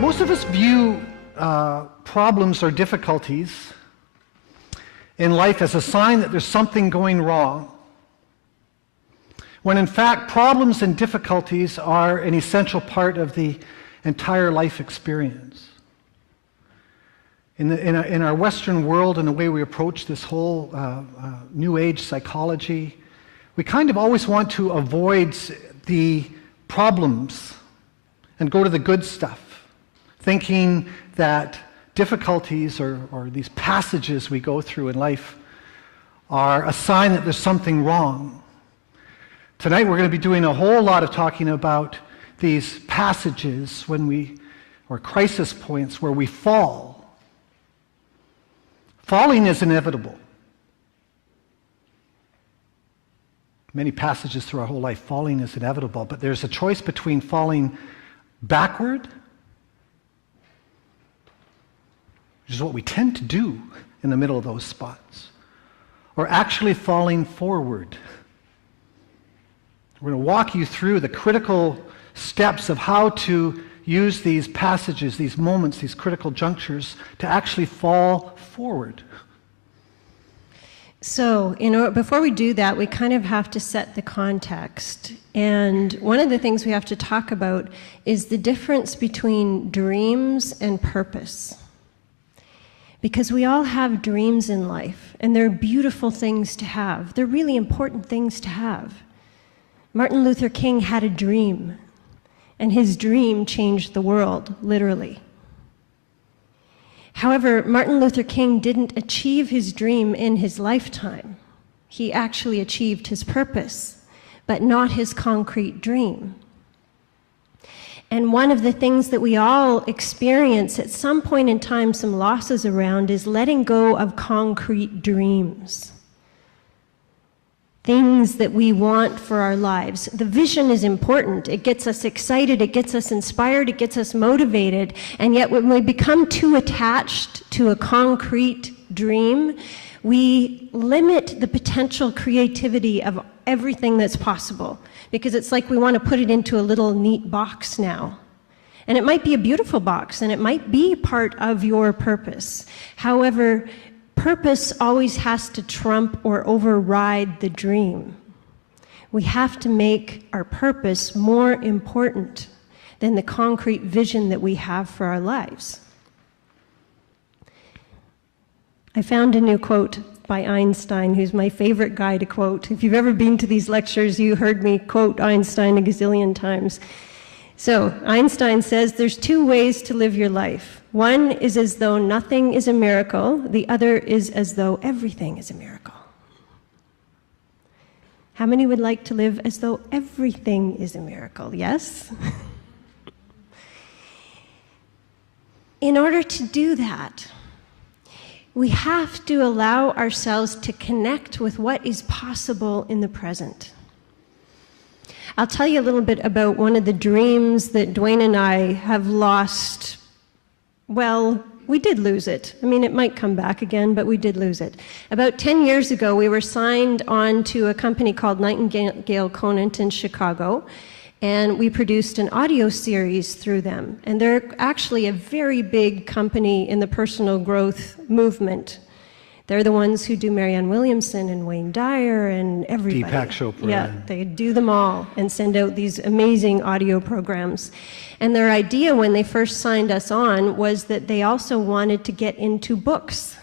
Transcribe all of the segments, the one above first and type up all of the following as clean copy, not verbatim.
Most of us view problems or difficulties in life as a sign that there's something going wrong, when in fact problems and difficulties are an essential part of the entire life experience. In our Western world and the way we approach this whole New Age psychology, we kind of always want to avoid the problems and go to the good stuff, thinking that difficulties or these passages we go through in life are a sign that there's something wrong. Tonight we're going to be doing a whole lot of talking about these passages or crisis points where we fall. Falling is inevitable. Many passages through our whole life, falling is inevitable, but there's a choice between falling backward, which is what we tend to do in the middle of those spots, or actually falling forward. We're going to walk you through the critical steps of how to use these passages, these moments, these critical junctures to actually fall forward. So, before we do that, we kind of have to set the context. And one of the things we have to talk about is the difference between dreams and purpose. Because we all have dreams in life, and they're beautiful things to have. They're really important things to have. Martin Luther King had a dream, and his dream changed the world, literally. However, Martin Luther King didn't achieve his dream in his lifetime. He actually achieved his purpose, but not his concrete dream. And one of the things that we all experience at some point in time, some losses around, is letting go of concrete dreams. Things that we want for our lives. The vision is important. It gets us excited, it gets us inspired, it gets us motivated. And yet when we become too attached to a concrete dream, we limit the potential creativity of everything that's possible. Because it's like we want to put it into a little neat box now. And it might be a beautiful box, and it might be part of your purpose. However, purpose always has to trump or override the dream. We have to make our purpose more important than the concrete vision that we have for our lives. I found a new quote by Einstein, who's my favorite guy to quote. If you've ever been to these lectures, you heard me quote Einstein a gazillion times. So Einstein says there's two ways to live your life. One is as though nothing is a miracle. The other is as though everything is a miracle. How many would like to live as though everything is a miracle? Yes? In order to do that, we have to allow ourselves to connect with what is possible in the present. I'll tell you a little bit about one of the dreams that Duane and I have lost. Well, we did lose it. I mean, it might come back again, but we did lose it. About 10 years ago, we were signed on to a company called Nightingale Conant in Chicago, and we produced an audio series through them. And they're actually a very big company in the personal growth movement. They're the ones who do Marianne Williamson and Wayne Dyer and everybody. Deepak Chopra. Yeah, they do them all and send out these amazing audio programs. And their idea when they first signed us on was that they also wanted to get into books.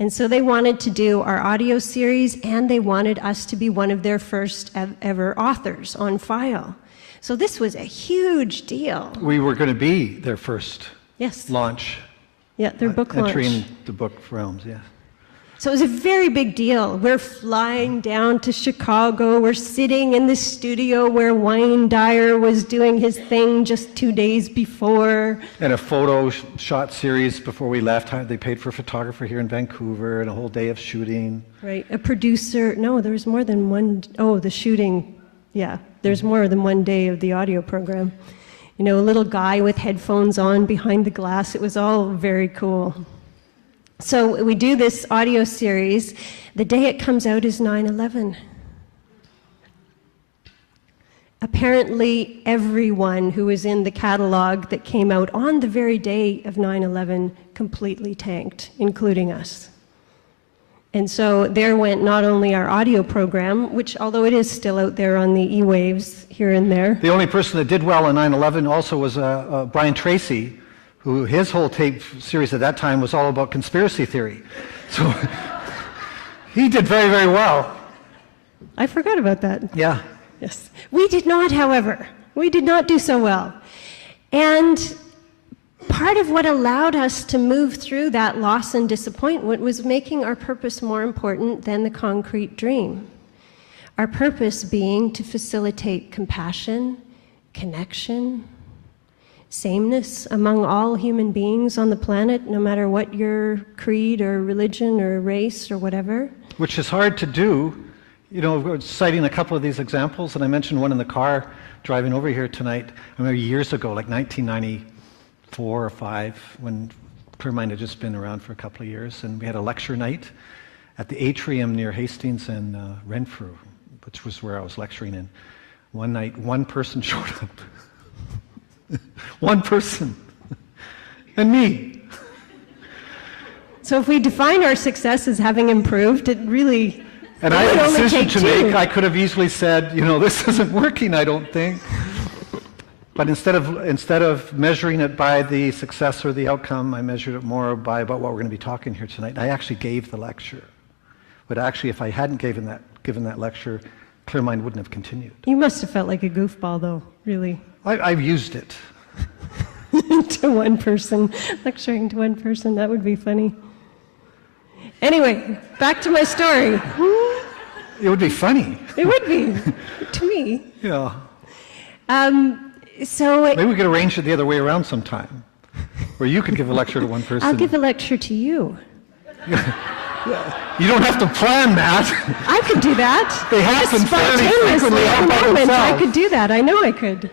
And so they wanted to do our audio series, and they wanted us to be one of their first ever authors on file. So this was a huge deal. We were going to be their first launch. Yeah, their book launch. Entry in the book realms, yeah. So it was a very big deal. We're flying down to Chicago. We're sitting in the studio where Wayne Dyer was doing his thing just 2 days before. And a photo shot series before we left. They paid for a photographer here in Vancouver and a whole day of shooting. Right, a producer. No, there was more than one. Oh, the shooting. Yeah, there's more than one day of the audio program. You know, a little guy with headphones on behind the glass. It was all very cool. So we do this audio series. The day it comes out is 9/11. Apparently, everyone who was in the catalog that came out on the very day of 9/11 completely tanked, including us. And so there went not only our audio program, which although it is still out there on the e-waves here and there. The only person that did well in 9/11 also was Brian Tracy, who his whole tape series at that time was all about conspiracy theory. So he did very, very well. I forgot about that. Yeah. Yes. We did not, however. We did not do so well. And part of what allowed us to move through that loss and disappointment was making our purpose more important than the concrete dream. Our purpose being to facilitate compassion, connection, sameness among all human beings on the planet, no matter what your creed or religion or race or whatever. Which is hard to do. You know, we're citing a couple of these examples, and I mentioned one in the car driving over here tonight. I remember years ago, like 1994 or 5, when Clearmind had just been around for a couple of years, and we had a lecture night at the atrium near Hastings and Renfrew, which was where I was lecturing in. One night, one person showed up. One person. And me. So if we define our success as having improved, it really... And I had a decision to make. I could have easily said, you know, this isn't working, I don't think. But instead of measuring it by the success or the outcome, I measured it more by about what we're going to be talking here tonight. I actually gave the lecture. But actually, if I hadn't given that lecture, Clearmind wouldn't have continued. You must have felt like a goofball, though, really. I've used it. To one person, lecturing to one person, that would be funny. Anyway, back to my story. It would be funny. It would be, to me. Yeah. Maybe we could arrange it the other way around sometime, where you could give a lecture to one person. I'll give a lecture to you. You don't have to plan that. I could do that. They happen fairly frequently all by themselves. I could do that. I know I could.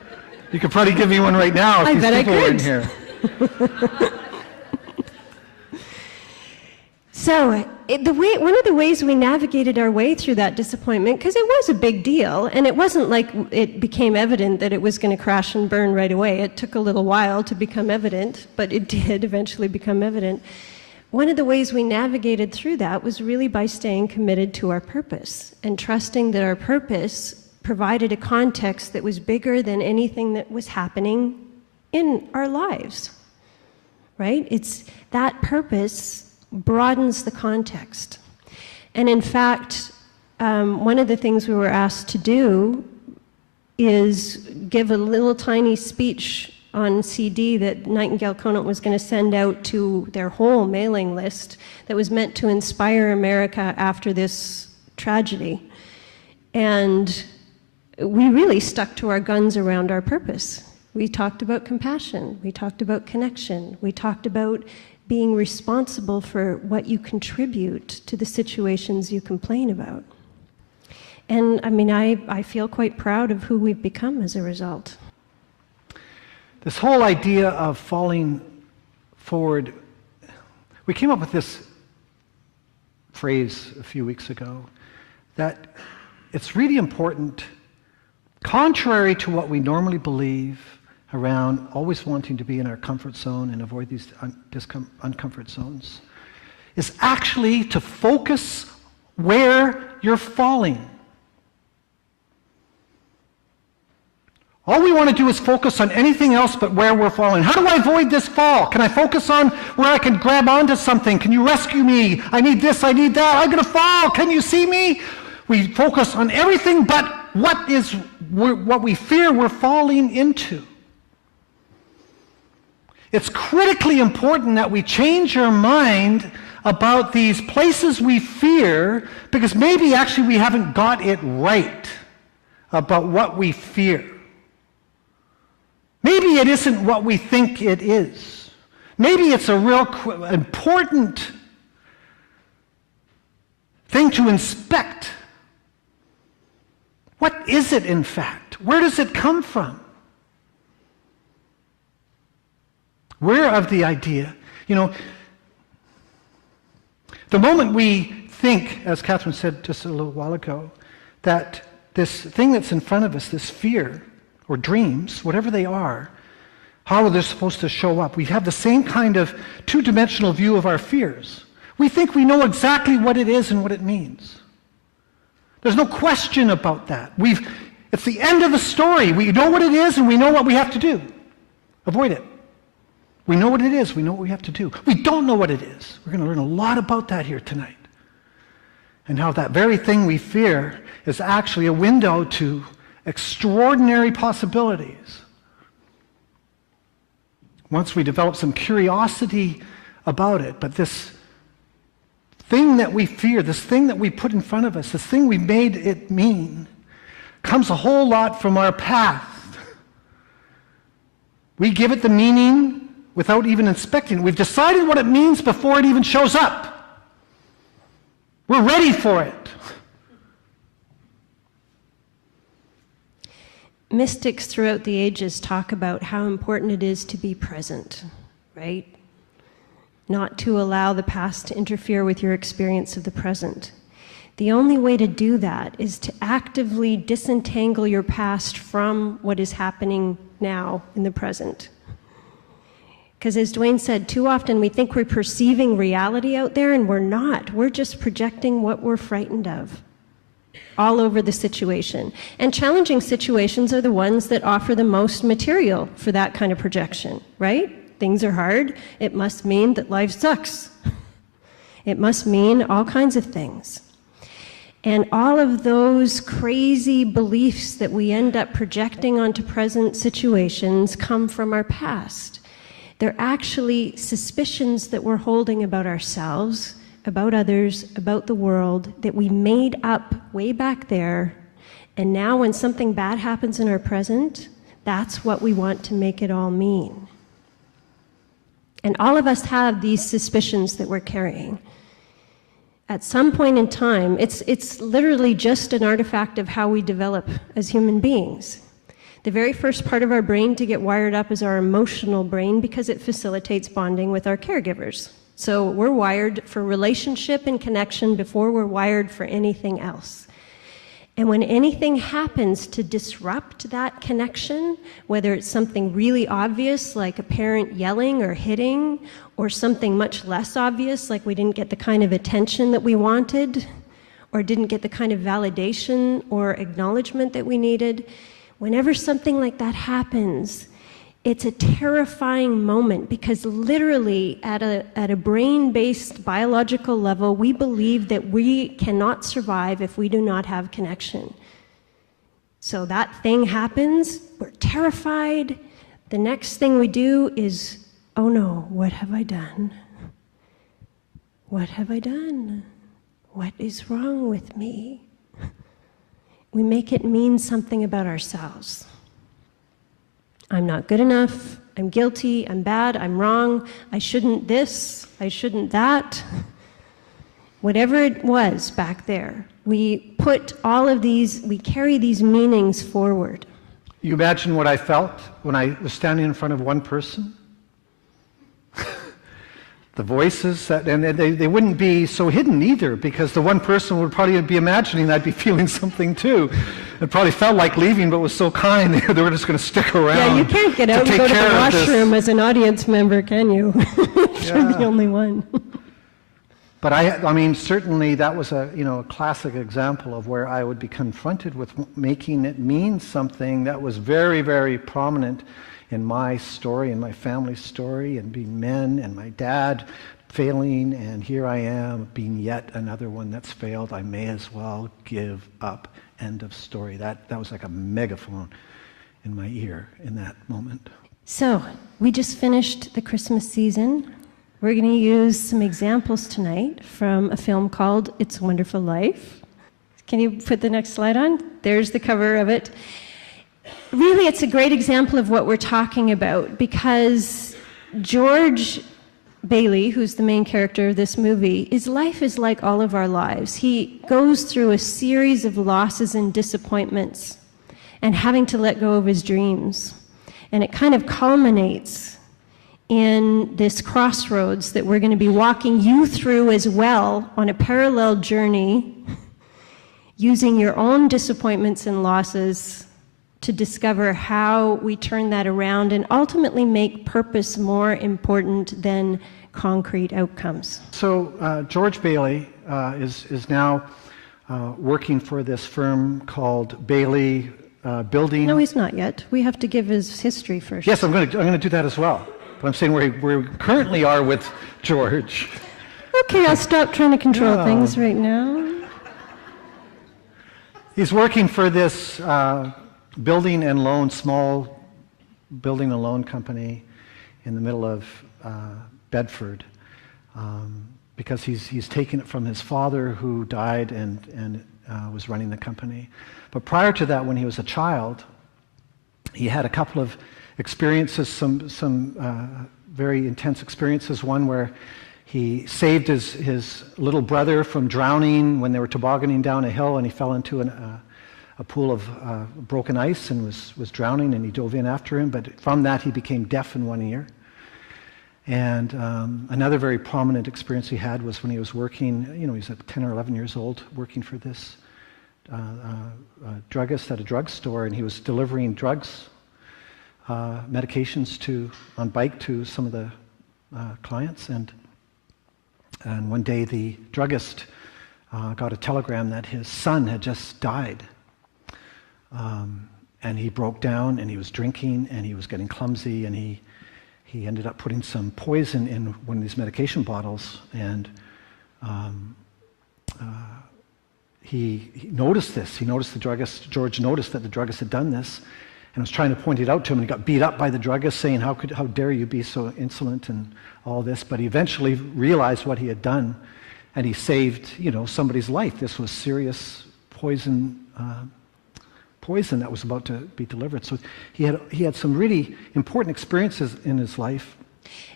You could probably give me one right now if these people were in here. So, one of the ways we navigated our way through that disappointment, because it was a big deal, and it wasn't like it became evident that it was going to crash and burn right away. It took a little while to become evident, but it did eventually become evident. One of the ways we navigated through that was really by staying committed to our purpose and trusting that our purpose provided a context that was bigger than anything that was happening in our lives, right? It's that purpose broadens the context. And in fact, one of the things we were asked to do is give a little tiny speech on CD that Nightingale Conant was going to send out to their whole mailing list that was meant to inspire America after this tragedy. And we really stuck to our guns around our purpose. We talked about compassion, we talked about connection, we talked about being responsible for what you contribute to the situations you complain about. And I mean, I feel quite proud of who we've become as a result. This whole idea of falling forward, we came up with this phrase a few weeks ago, that it's really important, contrary to what we normally believe, around always wanting to be in our comfort zone and avoid these uncomfort zones, is actually to focus where you're falling. All we want to do is focus on anything else but where we're falling. How do I avoid this fall? Can I focus on where I can grab onto something? Can you rescue me? I need this, I need that. I'm going to fall. Can you see me? We focus on everything but what we fear we're falling into. It's critically important that we change our mind about these places we fear, because maybe actually we haven't got it right about what we fear. Maybe it isn't what we think it is. Maybe it's a real important thing to inspect. What is it, in fact? Where does it come from? We're of the idea, the moment we think, as Catherine said just a little while ago, that this thing that's in front of us, this fear or dreams, whatever they are, how they're supposed to show up. We have the same kind of two-dimensional view of our fears. We think we know exactly what it is and what it means. There's no question about that. It's the end of the story. We know what it is and we know what we have to do. Avoid it. We know what it is. We know what we have to do. We don't know what it is. We're going to learn a lot about that here tonight. And how that very thing we fear is actually a window to extraordinary possibilities. Once we develop some curiosity about it, but this thing that we fear, this thing that we put in front of us, this thing we made it mean, comes a whole lot from our past. We give it the meaning without even inspecting it. We've decided what it means before it even shows up. We're ready for it. Mystics throughout the ages talk about how important it is to be present, right? Not to allow the past to interfere with your experience of the present. The only way to do that is to actively disentangle your past from what is happening now in the present. Because as Duane said, too often we think we're perceiving reality out there, and we're not. We're just projecting what we're frightened of all over the situation. And challenging situations are the ones that offer the most material for that kind of projection, right? Things are hard. It must mean that life sucks. It must mean all kinds of things. And all of those crazy beliefs that we end up projecting onto present situations come from our past. They're actually suspicions that we're holding about ourselves, about others, about the world, that we made up way back there. And now when something bad happens in our present, that's what we want to make it all mean. And all of us have these suspicions that we're carrying. At some point in time, it's literally just an artifact of how we develop as human beings. The very first part of our brain to get wired up is our emotional brain because it facilitates bonding with our caregivers. So we're wired for relationship and connection before we're wired for anything else. And when anything happens to disrupt that connection, whether it's something really obvious like a parent yelling or hitting, or something much less obvious like we didn't get the kind of attention that we wanted, or didn't get the kind of validation or acknowledgement that we needed, whenever something like that happens, it's a terrifying moment because literally at a brain-based biological level, we believe that we cannot survive if we do not have connection. So that thing happens, we're terrified. The next thing we do is, oh no, what have I done? What have I done? What is wrong with me? We make it mean something about ourselves. I'm not good enough, I'm guilty, I'm bad, I'm wrong, I shouldn't this, I shouldn't that. Whatever it was back there, we put all of these, we carry these meanings forward. You imagine what I felt when I was standing in front of one person? The voices, and they wouldn't be so hidden either, because the one person would probably be imagining I'd be feeling something too. It probably felt like leaving, but was so kind, they were just going to stick around. Yeah, you can't get out and go to the washroom as an audience member, can you? You're the only one. But I mean, certainly that was a classic example of where I would be confronted with making it mean something that was very, very prominent in my story, in my family's story, and being men, and my dad failing, and here I am being yet another one that's failed. I may as well give up. End of story. That was like a megaphone in my ear in that moment. So, we just finished the Christmas season. We're going to use some examples tonight from a film called It's a Wonderful Life. Can you put the next slide on? There's the cover of it. Really, it's a great example of what we're talking about because George Bailey, who's the main character of this movie, his life is like all of our lives. He goes through a series of losses and disappointments and having to let go of his dreams. And it kind of culminates in this crossroads that we're going to be walking you through as well on a parallel journey using your own disappointments and losses to discover how we turn that around and ultimately make purpose more important than concrete outcomes. So George Bailey is now working for this firm called Bailey Building. No, he's not yet. We have to give his history first. Yes, I'm going to do that as well. But I'm saying where we currently are with George. Okay, I'll stop trying to control things right now. He's working for this small building and loan company in the middle of Bedford, because he's taken it from his father, who died and was running the company. But prior to that, when he was a child, he had a couple of experiences, some very intense experiences. One where he saved his little brother from drowning when they were tobogganing down a hill, and he fell into a pool of broken ice and was drowning, and he dove in after him. But from that, he became deaf in one ear. And another very prominent experience he had was when he was working, he's 10 or 11 years old, working for this druggist at a drugstore, and he was delivering drugs, medications on bike to some of the clients. And one day the druggist got a telegram that his son had just died. And he broke down, and he was drinking, and he was getting clumsy, and he ended up putting some poison in one of these medication bottles, and he noticed this. George noticed that the druggist had done this, and was trying to point it out to him, and he got beat up by the druggist, saying, how dare you be so insolent and all this. But he eventually realized what he had done, and he saved, somebody's life. This was serious poison that was about to be delivered. So he had some really important experiences in his life.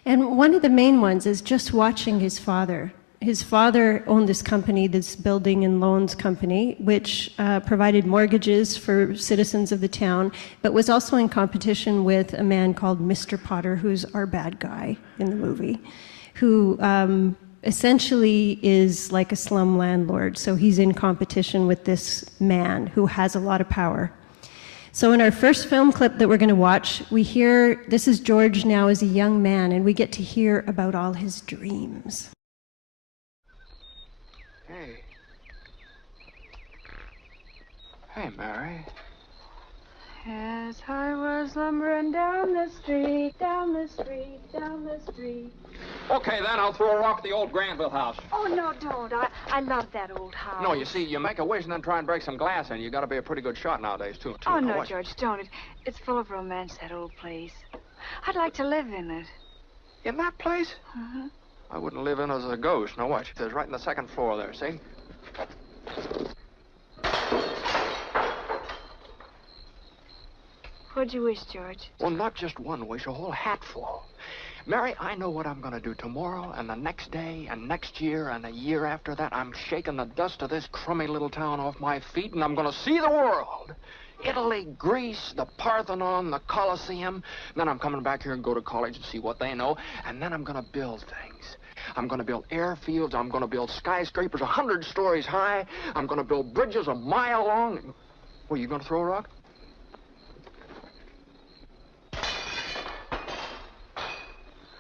And one of the main ones is just watching his father. His father owned this company, this building and loans company, which provided mortgages for citizens of the town, but was also in competition with a man called Mr. Potter, who's our bad guy in the movie, who essentially is like a slum landlord. So he's in competition with this man who has a lot of power. So in our first film clip that we're going to watch, we hear, this is George now as a young man, and we get to hear about all his dreams. Hey. Hey, Mary. As I was lumbering down the street, down the street, down the street. Okay, then I'll throw a rock at the old Granville house. Oh, no, don't. I love that old house. No, you see, you make a wish and then try and break some glass, and you got to be a pretty good shot nowadays, too. Oh, Now, no, watch. George, don't. It's full of romance, that old place. I'd like to live in it. In that place? Uh-huh. I wouldn't live in as a ghost. Now, watch. It's right in the second floor there, see? What'd you wish, George? Well, not just one wish, a whole hatful. Mary, I know what I'm going to do tomorrow and the next day and next year and a year after that. I'm shaking the dust of this crummy little town off my feet, and I'm going to see the world. Italy, Greece, the Parthenon, the Colosseum. Then I'm coming back here and go to college and see what they know. And then I'm going to build things. I'm going to build airfields. I'm going to build skyscrapers 100 stories high. I'm going to build bridges a mile long. Well, you going to throw a rock?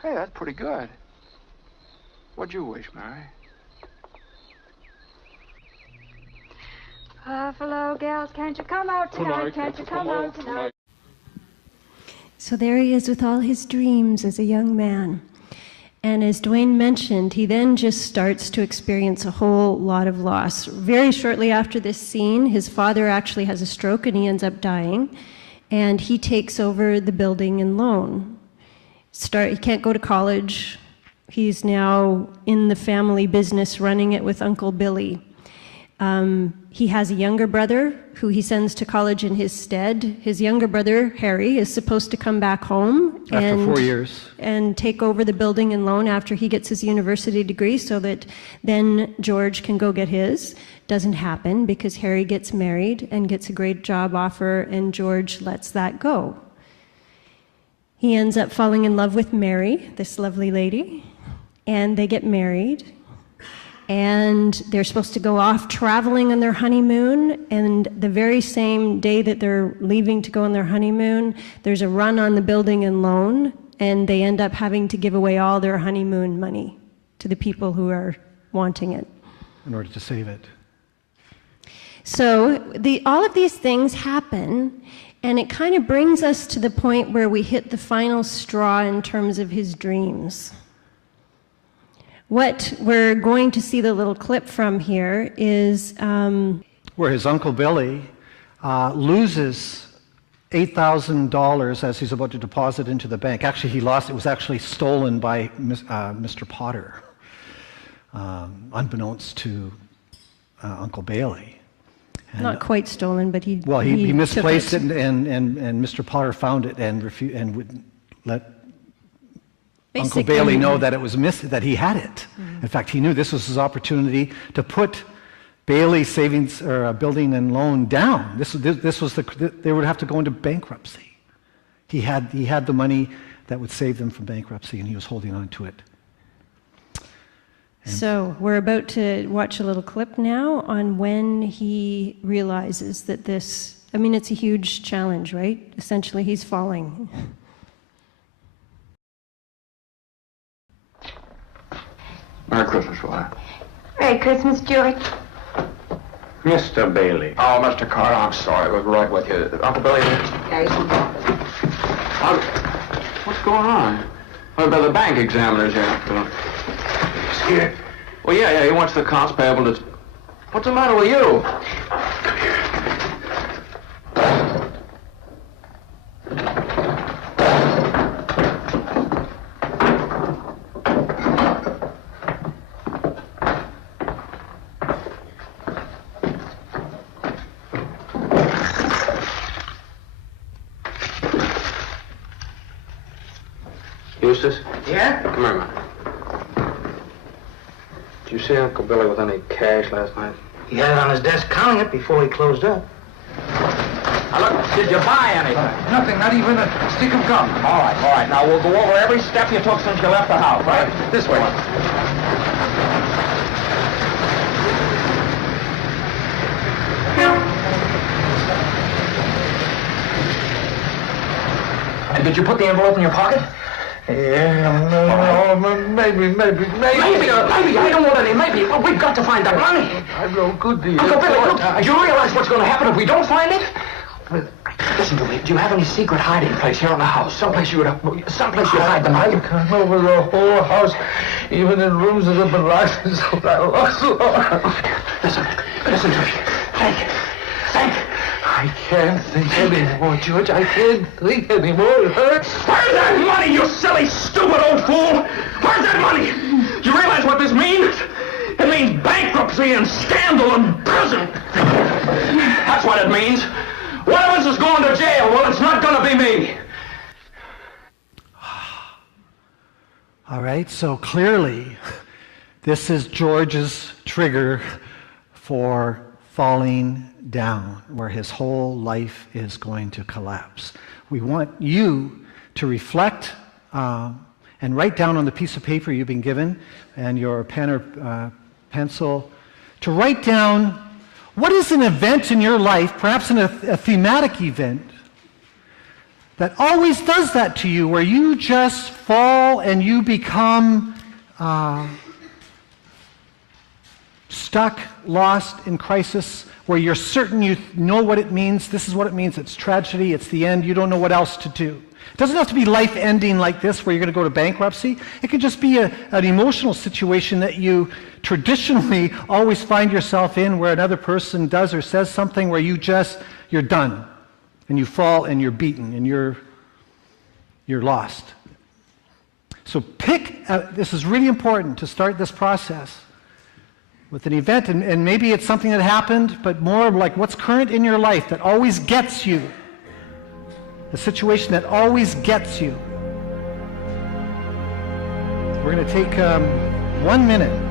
Hey, that's pretty good. What'd you wish, Mary? Buffalo gals, can't you come out tonight? Can't you come out tonight? So there he is with all his dreams as a young man. And as Duane mentioned, he then just starts to experience a whole lot of loss. Very shortly after this scene, his father actually has a stroke and he ends up dying. And he takes over the building and loan. He can't go to college. He's now in the family business, running it with Uncle Billy. He has a younger brother who he sends to college in his stead. His younger brother, Harry, is supposed to come back home After 4 years. and take over the building and loan after he gets his university degree so that then George can go get his. Doesn't happen because Harry gets married and gets a great job offer, and George lets that go. He ends up falling in love with Mary, this lovely lady, and they get married. and they're supposed to go off traveling on their honeymoon, and the very same day that they're leaving to go on their honeymoon, there's a run on the building and loan, and they end up having to give away all their honeymoon money to the people who are wanting it. In order to save it. So all of these things happen, and it kind of brings us to the point where we hit the final straw in terms of his dreams. What we're going to see the little clip from here is where his Uncle Billy loses $8,000 as he's about to deposit into the bank. Actually, he lost. It was actually stolen by Mr. Potter, unbeknownst to Uncle Bailey. And, not quite stolen, but he misplaced it, and Mr. Potter found it and would let Uncle Bailey know that it was that he had it. In fact, he knew this was his opportunity to put Bailey's savings or building and loan down. This was they would have to go into bankruptcy. He had the money that would save them from bankruptcy, and he was holding on to it. So we're about to watch a little clip now on when he realizes that it's a huge challenge, right? Essentially, he's falling. Merry Christmas, Duane. Merry Christmas, George. Mr. Bailey. Oh, Mr. Carter, I'm sorry. I was right with you. Uncle Billy? What's going on? Oh, the bank examiner's here. He's here. Well, yeah, he wants the accounts payable to... What's the matter with you? Come here. Eustace? Yeah? Come here, man. Did you see Uncle Billy with any cash last night? He had it on his desk counting it before he closed up. Now, look, did you buy anything? Nothing, not even a stick of gum. All right. Now, we'll go over every step you took since you left the house, right? This way. And did you put the envelope in your pocket? Yeah, maybe. Maybe, I don't want any maybe. Well, we've got to find that money. I'm no good to you. Uncle Billy, look, do you realize what's going to happen if we don't find it? Listen to me. Do you have any secret hiding place here in the house? Someplace you hide the money? I've gone over the whole house, even in rooms that have been locked since I lost it. Listen to me. Think. I can't think anymore, George. I can't think anymore. It hurts. Where's that money, you silly, stupid old fool? Where's that money? Do you realize what this means? It means bankruptcy and scandal and prison. That's what it means. One of us is going to jail. Well, it's not going to be me. All right, so clearly, this is George's trigger for falling down, where his whole life is going to collapse. We want you to reflect and write down on the piece of paper you've been given and your pen or pencil, to write down what is an event in your life, perhaps a thematic event, that always does that to you, where you just fall and you become stuck, lost, in crisis, where you're certain you know what it means. This is what it means. It's tragedy. It's the end. You don't know what else to do. It doesn't have to be life-ending like this, where you're going to go to bankruptcy. It can just be an emotional situation that you traditionally always find yourself in, where another person does or says something where you're done, and you fall and you're beaten and you're lost. So this is really important to start this process with an event, and maybe it's something that happened, but more like what's current in your life that always gets you, a situation that always gets you. We're going to take 1 minute.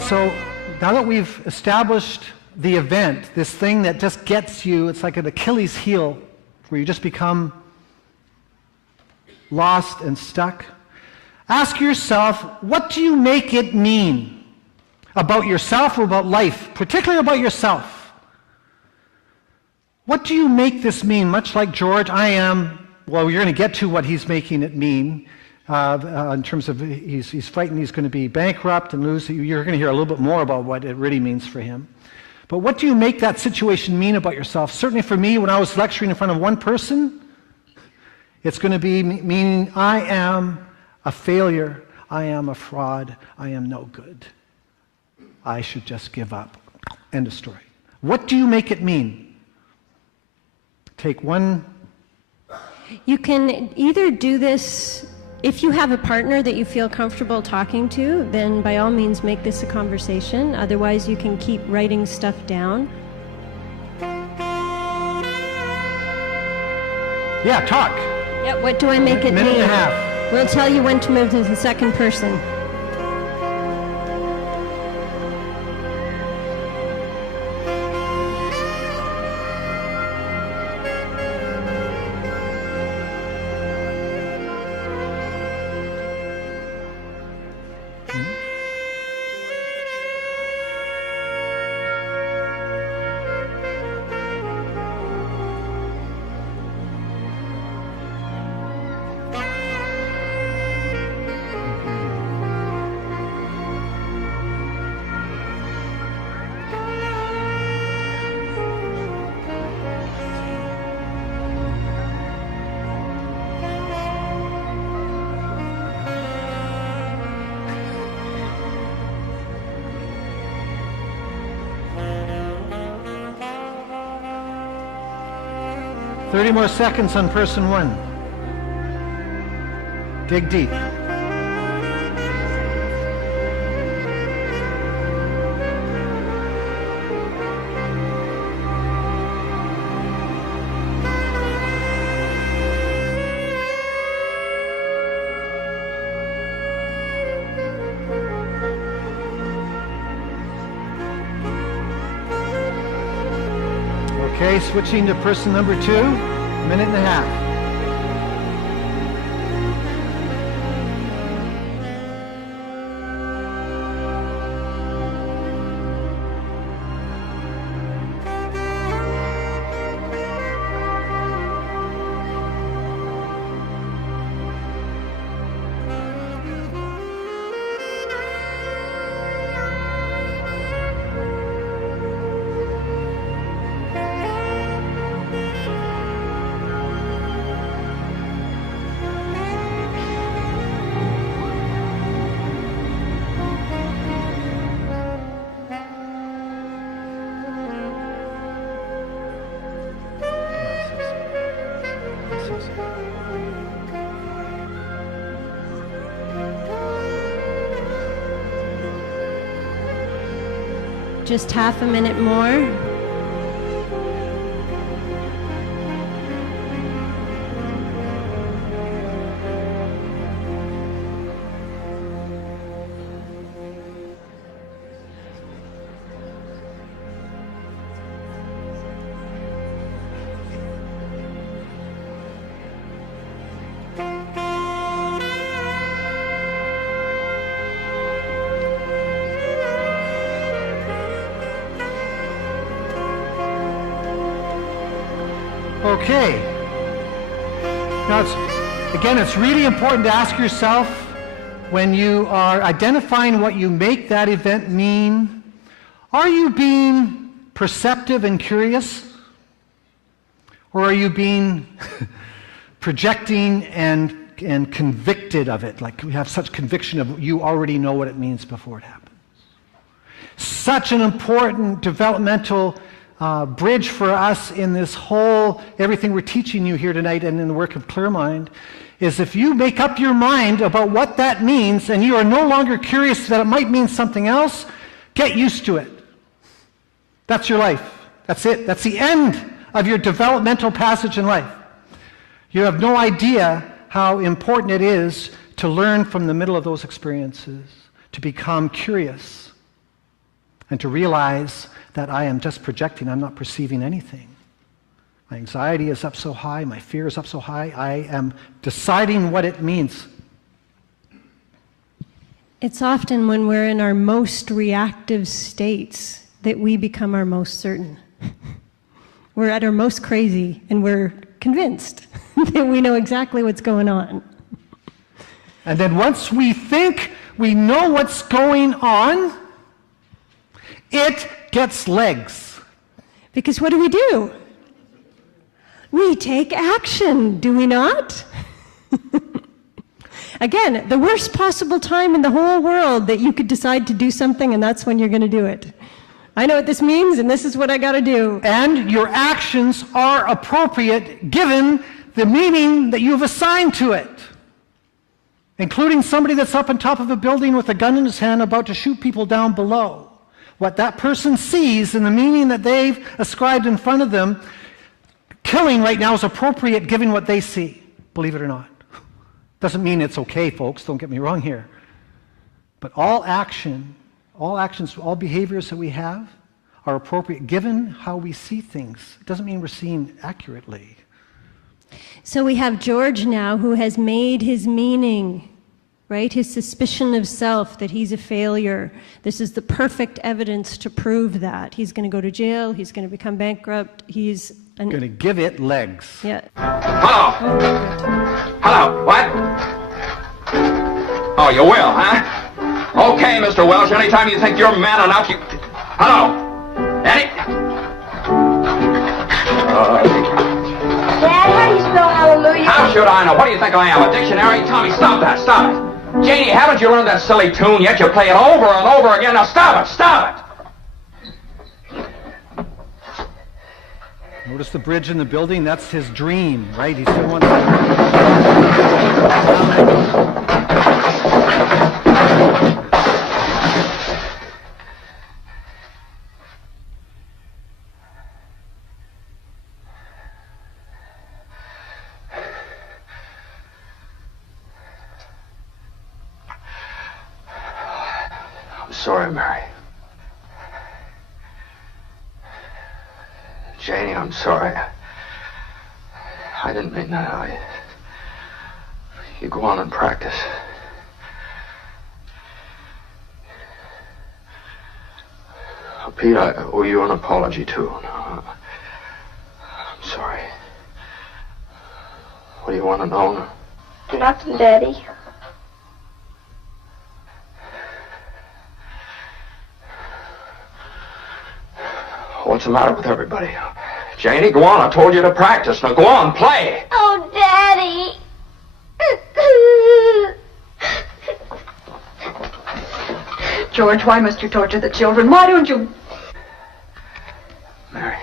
And so now that we've established the event, this thing that just gets you, it's like an Achilles heel where you just become lost and stuck. Ask yourself, what do you make it mean about yourself or about life, particularly about yourself? What do you make this mean? Much like George, well, you're going to get to what he's making it mean in terms of he's frightened he's going to be bankrupt and lose. You're going to hear a little bit more about what it really means for him. But what do you make that situation mean about yourself? Certainly for me, when I was lecturing in front of one person, it's going to be meaning I am a failure, I am a fraud, I am no good. I should just give up. End of story. What do you make it mean? Take one. You can either do this, if you have a partner that you feel comfortable talking to, then by all means make this a conversation. Otherwise, you can keep writing stuff down. Yeah, talk. Yeah, what do I make it mean? Minute and a half. We'll tell you when to move to the second person. Thirty more seconds on person one. Dig deep. Okay, switching to person number two, minute and a half. Just half a minute more. Okay. Now, it's really important to ask yourself when you are identifying what you make that event mean, are you being perceptive and curious? Or are you being projecting and convicted of it? Like we have such conviction of you already know what it means before it happens. Such an important developmental bridge for us in this whole, everything we're teaching you here tonight and in the work of Clear Mind, is if you make up your mind about what that means and you are no longer curious that it might mean something else, get used to it. That's your life. That's it. That's the end of your developmental passage in life. You have no idea how important it is to learn from the middle of those experiences, to become curious and to realize that I am just projecting, I'm not perceiving anything. My anxiety is up so high, my fear is up so high, I am deciding what it means. It's often when we're in our most reactive states that we become our most certain. We're at our most crazy, and we're convinced that we know exactly what's going on. And then once we think we know what's going on, it gets legs. Because what do? We take action, do we not? Again, the worst possible time in the whole world that you could decide to do something, and that's when you're going to do it. I know what this means, and this is what I got to do. And your actions are appropriate given the meaning that you've assigned to it, including somebody that's up on top of a building with a gun in his hand about to shoot people down below. What that person sees and the meaning that they've ascribed in front of them, killing right now is appropriate given what they see, believe it or not. Doesn't mean it's okay, folks, don't get me wrong here. But all actions, all behaviors that we have are appropriate given how we see things. It doesn't mean we're seeing accurately. So we have George now who has made his meaning, right? His suspicion of self, that he's a failure. This is the perfect evidence to prove that. He's going to go to jail, he's going to become bankrupt, he's... Going to give it legs. Yeah. Hello? Oh, Hello? What? Oh, you will, huh? Okay, Mr. Welsh, anytime you think you're man enough, you... Hello? Eddie? Dad, how do you spell hallelujah? How should I know? What do you think I am, a dictionary? Tommy, stop that, stop it. Janie, haven't you learned that silly tune yet? You play it over and over again. Now stop it, stop it. Notice the bridge in the building? That's his dream, right? He still wants I'm sorry, Mary. Janie, I'm sorry. I didn't mean that. You go on and practice. Pete, I owe you an apology, too. I'm sorry. What do you want to know? Nothing, Daddy. What's the matter with everybody? Janie, go on. I told you to practice. Now go on, play. Oh, Daddy. George, why must you torture the children? Why don't you... Mary.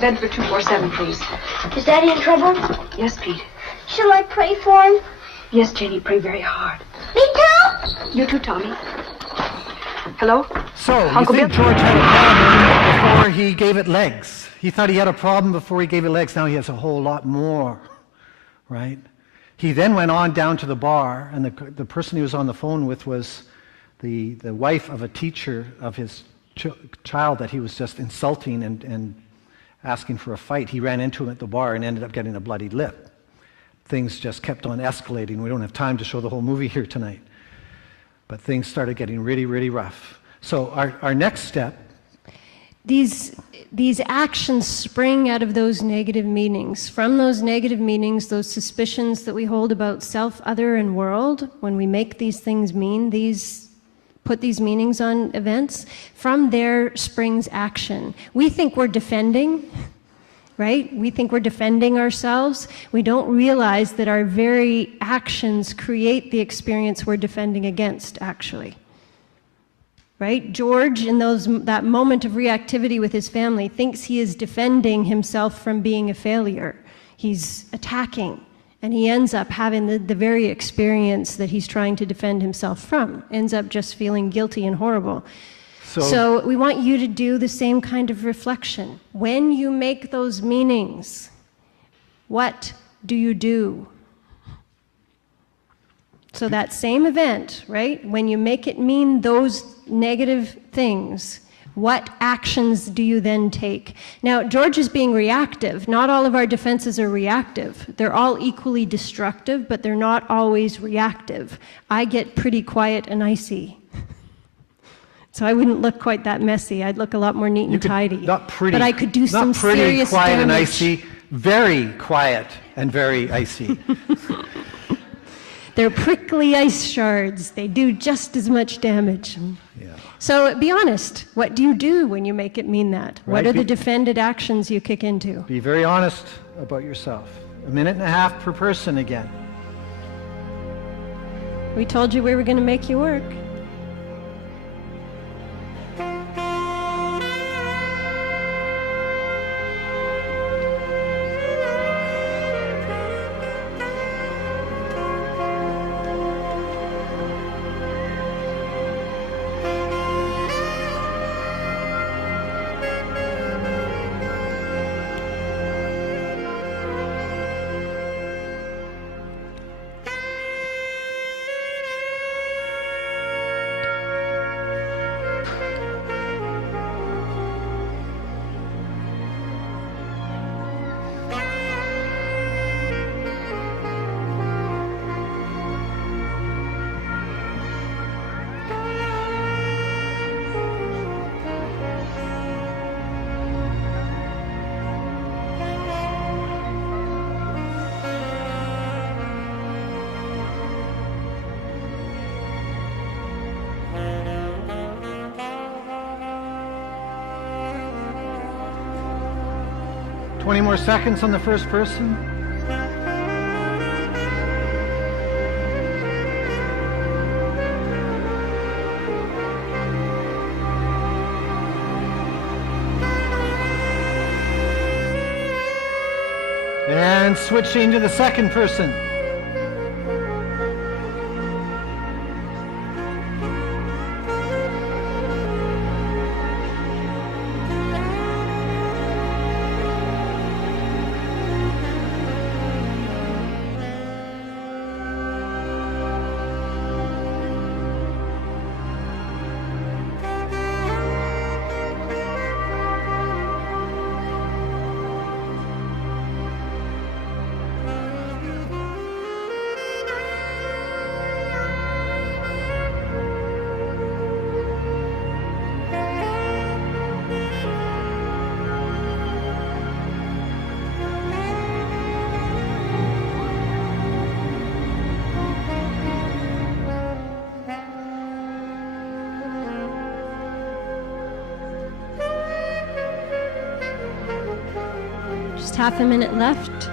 Bed for 247, please. Is Daddy in trouble? Yes, Pete. Shall I pray for him? Yes, Janie, pray very hard. Me too? You too, Tommy. Hello? So, Uncle you think Bill? George had a problem before he gave it legs? He thought he had a problem before he gave it legs. Now he has a whole lot more, right? He then went on down to the bar, and the person he was on the phone with was the wife of a teacher of his child that he was just insulting and asking for a fight. He ran into him at the bar and ended up getting a bloody lip. Things just kept on escalating. We don't have time to show the whole movie here tonight. But things started getting really, really rough. So our next step... These actions spring out of those negative meanings. From those negative meanings, those suspicions that we hold about self, other, and world, when we make these things mean, put these meanings on events, from there springs action. We think we're defending, right? We think we're defending ourselves. We don't realize that our very actions create the experience we're defending against, actually. Right? George, in that moment of reactivity with his family, thinks he is defending himself from being a failure. He's attacking, and he ends up having the very experience that he's trying to defend himself from, ends up just feeling guilty and horrible. So we want you to do the same kind of reflection. When you make those meanings, what do you do? So that same event, right? When you make it mean those negative things, what actions do you then take? Now, George is being reactive. Not all of our defenses are reactive. They're all equally destructive, but they're not always reactive. I get pretty quiet and icy. So I wouldn't look quite that messy. I'd look a lot more neat and tidy. Not pretty. But I could do some not pretty, serious quiet damage. and icy. Very quiet and very icy. They're prickly ice shards. They do just as much damage. Yeah. So be honest. What do you do when you make it mean that? Right. What are the defended actions you kick into? Be very honest about yourself. 1.5 minutes per person again. We told you we were going to make you work. Twenty more seconds on the first person. And switching to the second person. Just half a minute left.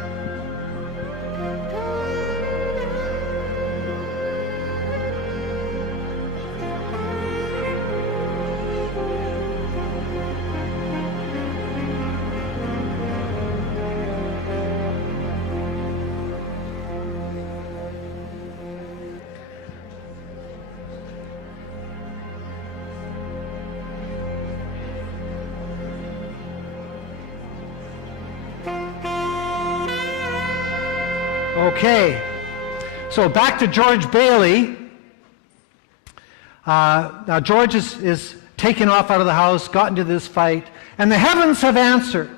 Okay, so back to George Bailey. Now George is taken off out of the house, got into this fight, and the heavens have answered.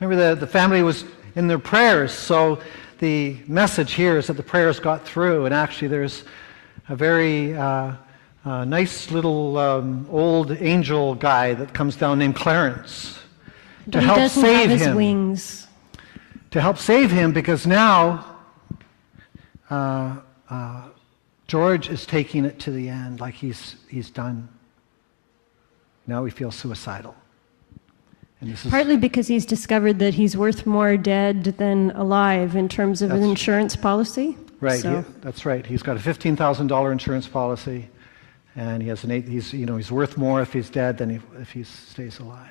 Remember, the family was in their prayers, so the message here is that the prayers got through, and actually there's a very nice little old angel guy that comes down named Clarence to help doesn't save have his him. wings. To help save him, because now George is taking it to the end, like he's done. Now he feels suicidal. And this is Partly because he's discovered that he's worth more dead than alive in terms of an insurance policy. right. So. That's right. He's got a $15,000 insurance policy, and he has he's worth more if he's dead than if he stays alive.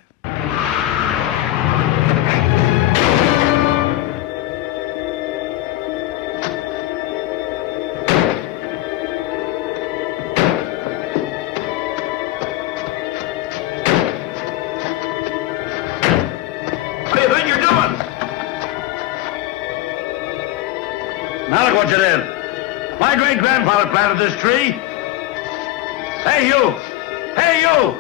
What do you think you're doing? Now look what you did. My great-grandfather planted this tree. Hey, you! Hey, you!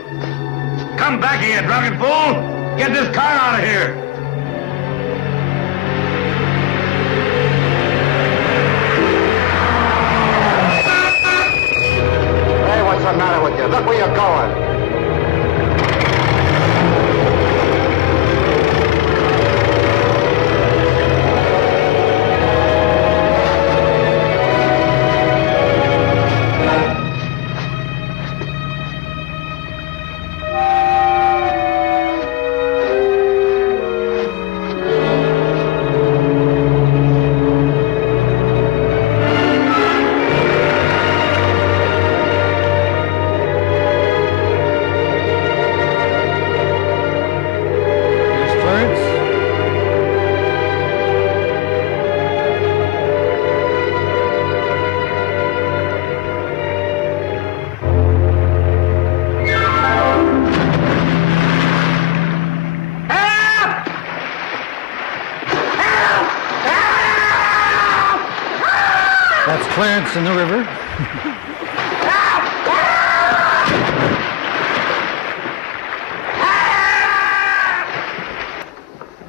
Come back here, you drunken fool! Get this car out of here! Hey, what's the matter with you? Look where you're going. Clarence in the river.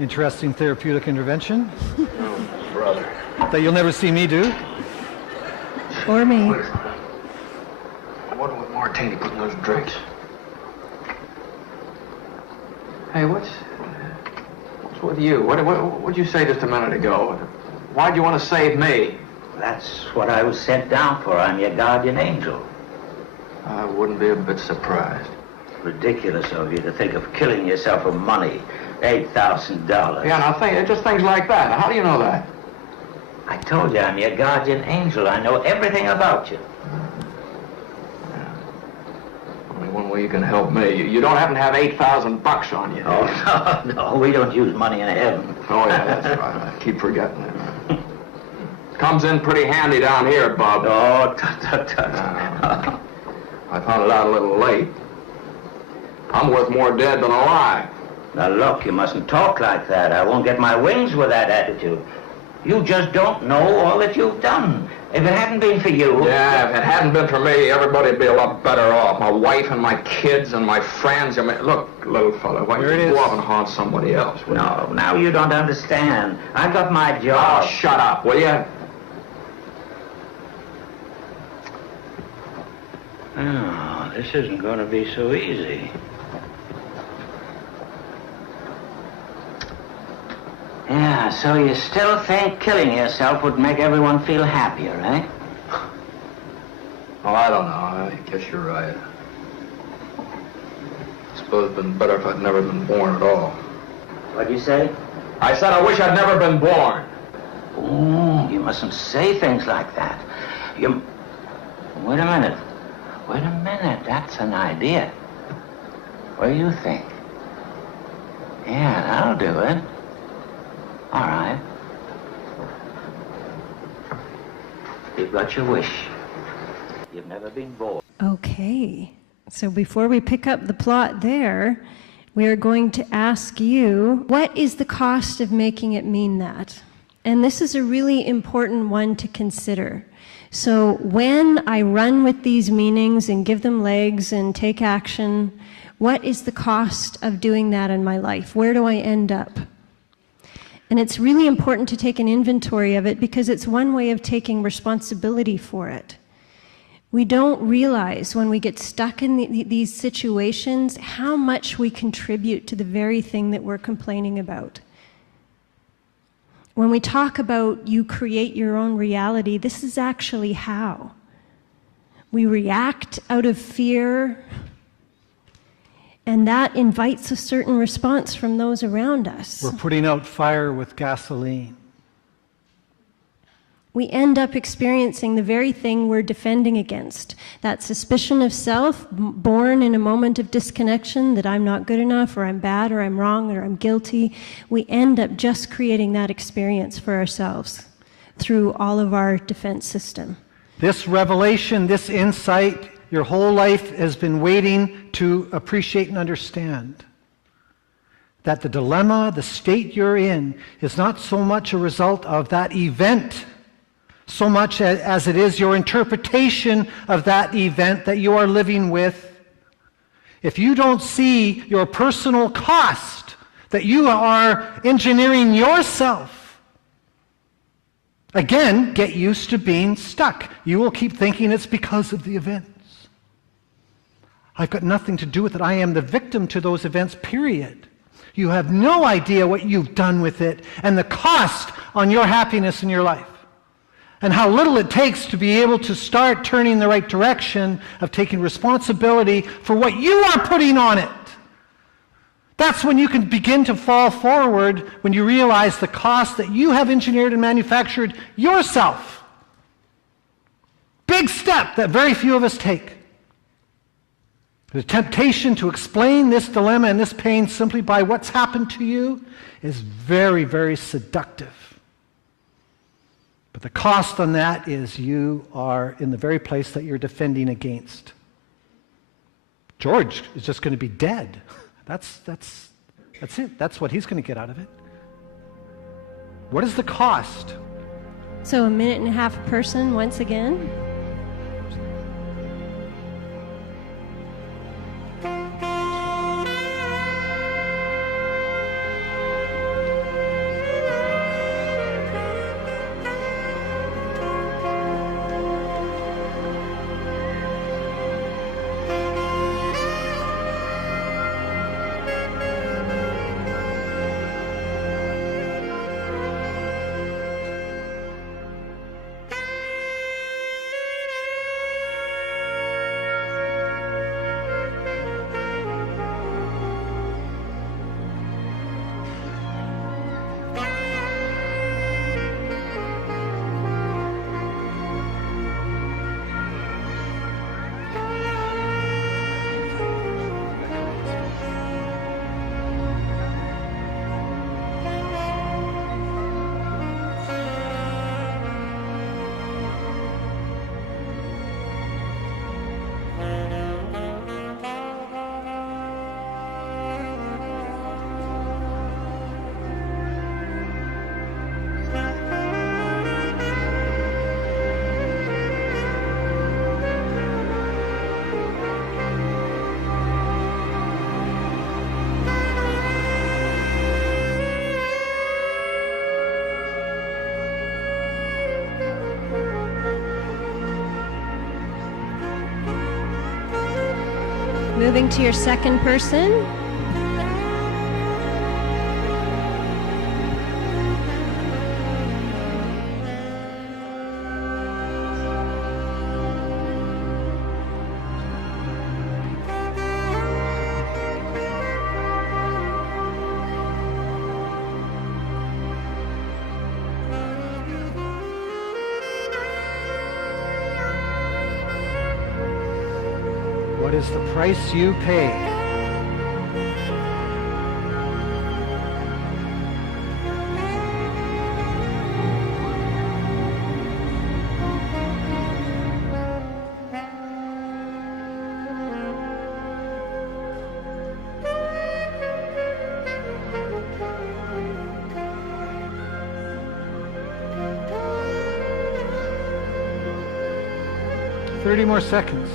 Interesting therapeutic intervention. Oh, brother. That you'll never see me do. Or me. What would Martini put in those drinks? Hey, what's with you? What'd you say just a minute ago? Why'd you want to save me? That's what I was sent down for. I'm your guardian angel. I wouldn't be a bit surprised. Ridiculous of you to think of killing yourself for money. $8,000. Yeah, now just things like that. Now, how do you know that? I told you I'm your guardian angel. I know everything about you. Yeah. Only one way you can help me. You don't happen to have $8,000 on you. Oh, no, we don't use money in heaven. Oh, yeah, that's right. I keep forgetting it. Comes in pretty handy down here, Bob. Oh, tut. I found it out a little late. I'm worth more dead than alive. Now, look, you mustn't talk like that. I won't get my wings with that attitude. You just don't know all that you've done. If it hadn't been for you... Yeah, if it hadn't been for me, everybody'd be a lot better off. My wife and my kids and my friends. I mean, look, little fella, why don't you go off and haunt somebody else? No, now you don't understand. I got my job. Oh, shut up, will you? Oh, this isn't going to be so easy. Yeah, so you still think killing yourself would make everyone feel happier, eh? Oh, I don't know. I guess you're right. I suppose it'd been better if I'd never been born at all. What'd you say? I said I wish I'd never been born. Oh, you mustn't say things like that. You... Wait a minute. That's an idea. What do you think? Yeah, that'll do it. All right. You've got your wish. You've never been born. Okay. So before we pick up the plot there, we are going to ask you, what is the cost of making it mean that? And this is a really important one to consider. So when I run with these meanings and give them legs and take action, what is the cost of doing that in my life? Where do I end up? And it's really important to take an inventory of it because it's one way of taking responsibility for it. We don't realize when we get stuck in these situations how much we contribute to the very thing that we're complaining about. When we talk about you create your own reality, this is actually how. We react out of fear, and that invites a certain response from those around us. We're putting out fire with gasoline. We end up experiencing the very thing we're defending against. That suspicion of self, born in a moment of disconnection, that I'm not good enough, or I'm bad, or I'm wrong, or I'm guilty. We end up just creating that experience for ourselves through all of our defense system. This revelation, this insight, your whole life has been waiting to appreciate and understand. that the dilemma, the state you're in, is not so much a result of that event, so much as it is your interpretation of that event that you are living with. If you don't see your personal cost, that you are engineering yourself, again, get used to being stuck. You will keep thinking it's because of the events. I've got nothing to do with it. I am the victim to those events, period. You have no idea what you've done with it and the cost on your happiness in your life, and how little it takes to be able to start turning in the right direction of taking responsibility for what you are putting on it. That's when you can begin to fall forward, when you realize the cost that you have engineered and manufactured yourself. Big step that very few of us take. The temptation to explain this dilemma and this pain simply by what's happened to you is very, very seductive. But the cost on that is you are in the very place that you're defending against. George is just going to be dead. That's it. That's what he's going to get out of it. What is the cost? So 1.5 minutes a person once again. Moving to your second person. What is the price you pay? Thirty more seconds.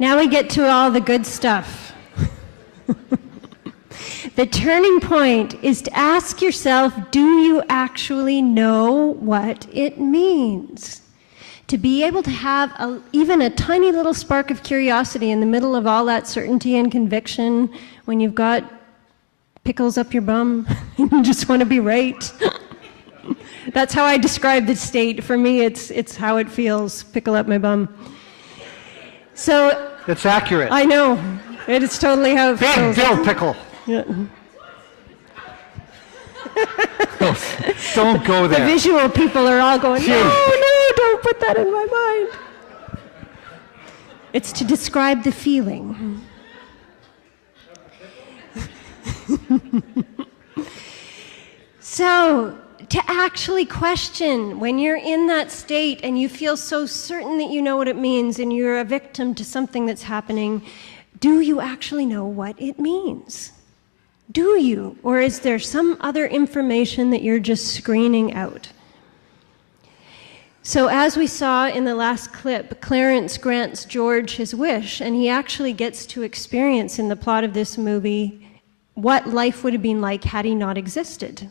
Now we get to all the good stuff. The turning point is to ask yourself, do you actually know what it means? To be able to have even a tiny little spark of curiosity in the middle of all that certainty and conviction, when you've got pickles up your bum and you just want to be right. That's how I describe the state. For me, it's how it feels, pickle up my bum. So It's accurate. I know. It is totally how it feels. Big dill pickle. Yeah. Don't go The there. visual people are all going, no, don't put that in my mind. It's to describe the feeling. So, to actually question when you're in that state and you feel so certain that you know what it means and you're a victim to something that's happening, do you actually know what it means? Do you? Or is there some other information that you're just screening out? So as we saw in the last clip, Clarence grants George his wish, and he actually gets to experience in the plot of this movie what life would have been like had he not existed.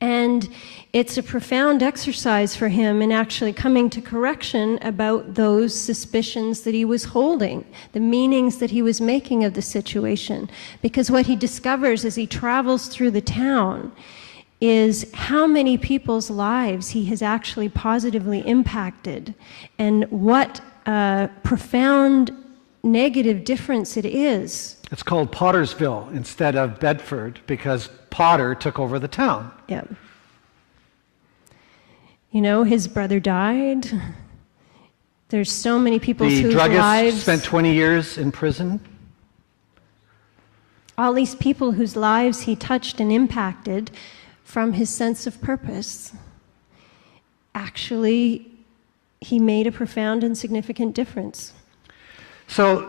And it's a profound exercise for him in actually coming to correction about those suspicions that he was holding, the meanings that he was making of the situation. Because what he discovers as he travels through the town is how many people's lives he has actually positively impacted, and what a profound negative difference it is. It's called Pottersville instead of Bedford because Potter took over the town. Yeah. You know, his brother died. There's so many people whose The druggist lives... spent 20 years in prison. All these people whose lives he touched and impacted from his sense of purpose. Actually, he made a profound and significant difference. So,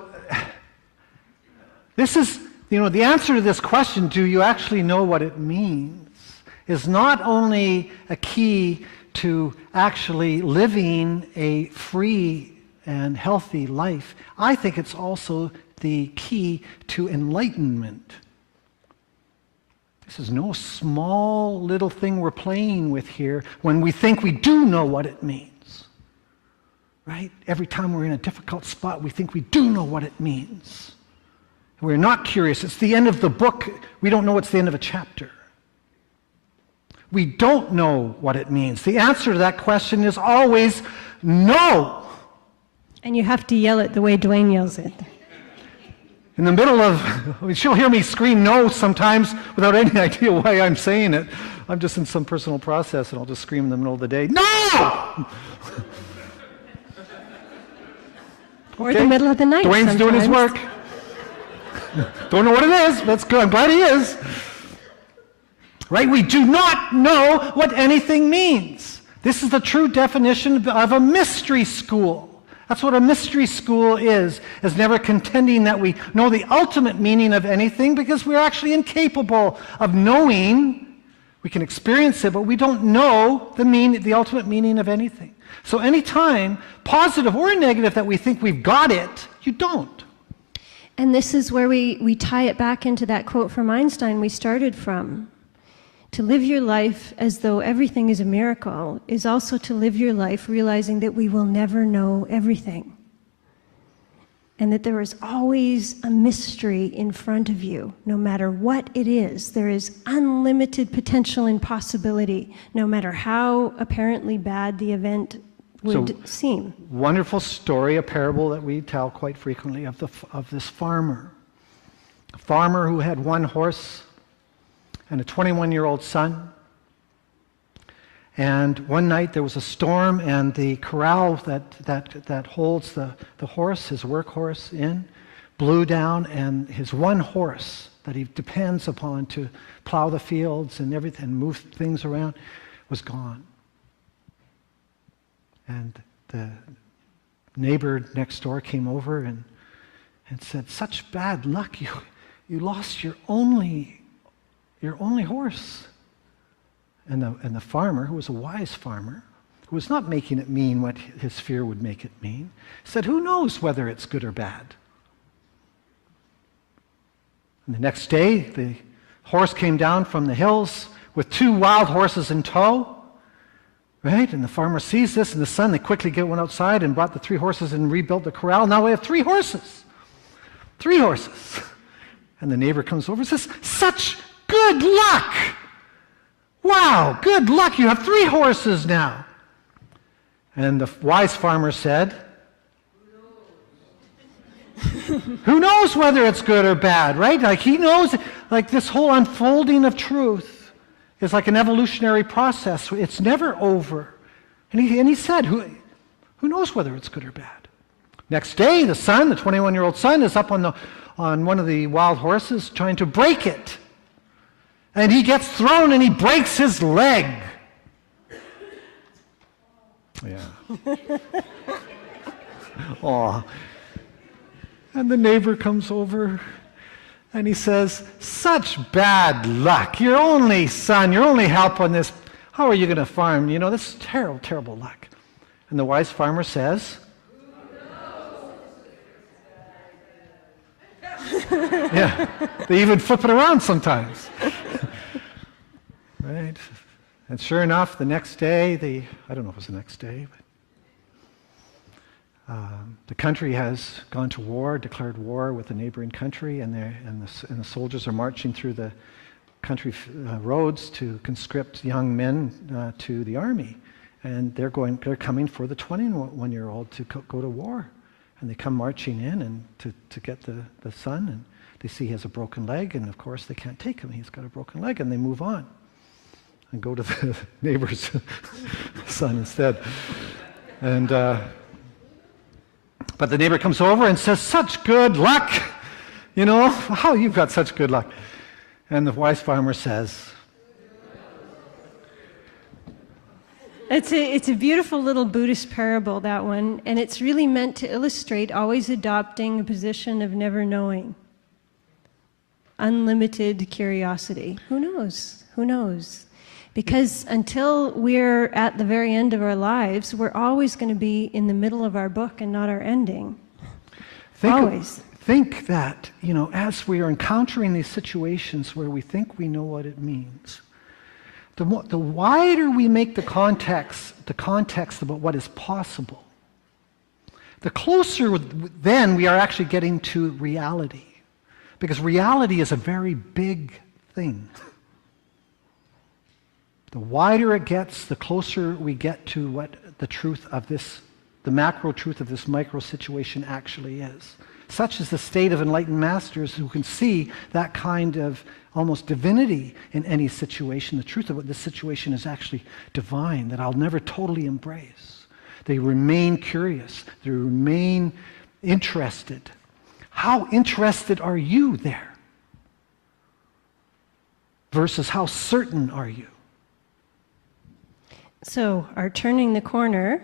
this is, the answer to this question, do you actually know what it means, is not only a key to actually living a free and healthy life. I think it's also the key to enlightenment. This is no small little thing we're playing with here when we think we do know what it means. Right? Every time we're in a difficult spot, we think we do know what it means. We're not curious. It's the end of the book. We don't know it's the end of a chapter. We don't know what it means. The answer to that question is always no. And you have to yell it the way Duane yells it. In the middle of, she'll hear me scream no sometimes without any idea why I'm saying it. I'm just in some personal process and I'll just scream in the middle of the day, no! Or the middle of the night. Duane's doing his work. Don't know what it is. That's good. I'm glad he is. Right? We do not know what anything means. This is the true definition of a mystery school. That's what a mystery school is never contending that we know the ultimate meaning of anything, because we're actually incapable of knowing. We can experience it, but we don't know the ultimate meaning of anything. So anytime, positive or negative, that we think we've got it, you don't. And this is where we tie it back into that quote from Einstein we started from. To live your life as though everything is a miracle is also to live your life realizing that we will never know everything. And that there is always a mystery in front of you, no matter what it is. There is unlimited potential and possibility, no matter how apparently bad the event would seem. Wonderful story, a parable that we tell quite frequently of this farmer. A farmer who had one horse and a 21-year-old son. And one night there was a storm, and the corral that holds the horse, his workhorse, in, blew down, and his one horse that he depends upon to plow the fields and everything, and move things around, was gone. And the neighbor next door came over and said, "Such bad luck, you lost your only horse." And the farmer, who was a wise farmer, who was not making it mean what his fear would make it mean, said, "Who knows whether it's good or bad?" And the next day, the horse came down from the hills with two wild horses in tow, Right? And the farmer sees this, and the son, they quickly went outside and brought the 3 horses and rebuilt the corral. Now we have 3 horses. 3 horses. And the neighbor comes over and says, "Such good luck! Wow, good luck. You have 3 horses now." And the wise farmer said, who knows whether it's good or bad, right? Like he knows, like this whole unfolding of truth is like an evolutionary process. It's never over. And he said, who knows whether it's good or bad? Next day, the son, the 21-year-old son, is up on one of the wild horses trying to break it. And he gets thrown and he breaks his leg. Yeah. Aw. And the neighbor comes over and he says, "Such bad luck. Your only son, your only help on this. How are you going to farm? You know, this is terrible, terrible luck." And the wise farmer says, yeah, they even flip it around sometimes. Right? And sure enough, the next day, I don't know if it was the next day, but the country has gone to war, declared war with the neighboring country, and the soldiers are marching through the country roads to conscript young men to the army. And they're coming for the 21-year-old to go to war. And they come marching in and to get the son, and they see he has a broken leg, and of course they can't take him. He's got a broken leg, and they move on and go to the neighbor's son instead. And but the neighbor comes over and says, "Such good luck! You know, how you've got such good luck." And the wise farmer says, It's a beautiful little Buddhist parable, that one, and it's really meant to illustrate always adopting a position of never knowing. Unlimited curiosity. Who knows? Who knows? Because until we're at the very end of our lives, we're always going to be in the middle of our book and not our ending. Always. Think that, you know, as we are encountering these situations where we think we know what it means, the wider we make the context about what is possible, the closer then we are actually getting to reality. Because reality is a very big thing. The wider it gets, the closer we get to what the truth of this, the macro truth of this micro situation actually is. Such is the state of enlightened masters who can see that kind of almost divinity in any situation. The truth of what this situation is actually divine, that I'll never totally embrace. They remain curious. They remain interested. How interested are you there? Versus how certain are you? So, our turning the corner,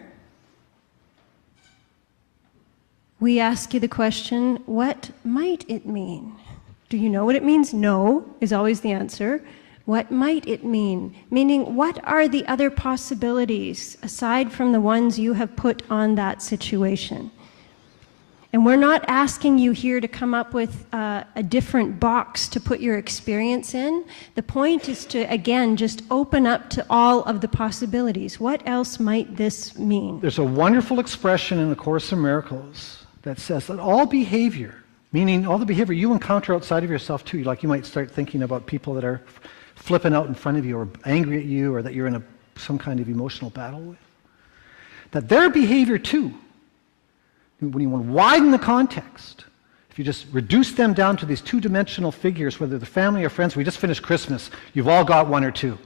we ask you the question, what might it mean? Do you know what it means? No is always the answer. What might it mean? Meaning, what are the other possibilities aside from the ones you have put on that situation? And we're not asking you here to come up with a different box to put your experience in. The point is to, again, just open up to all of the possibilities. What else might this mean? There's a wonderful expression in the Course in Miracles that says that all behavior, meaning all the behavior you encounter outside of yourself too, like you might start thinking about people that are flipping out in front of you or angry at you or that you're in some kind of emotional battle with, that their behavior too, when you want to widen the context, if you just reduce them down to these two-dimensional figures, whether they're family or friends, we just finished Christmas, you've all got one or two,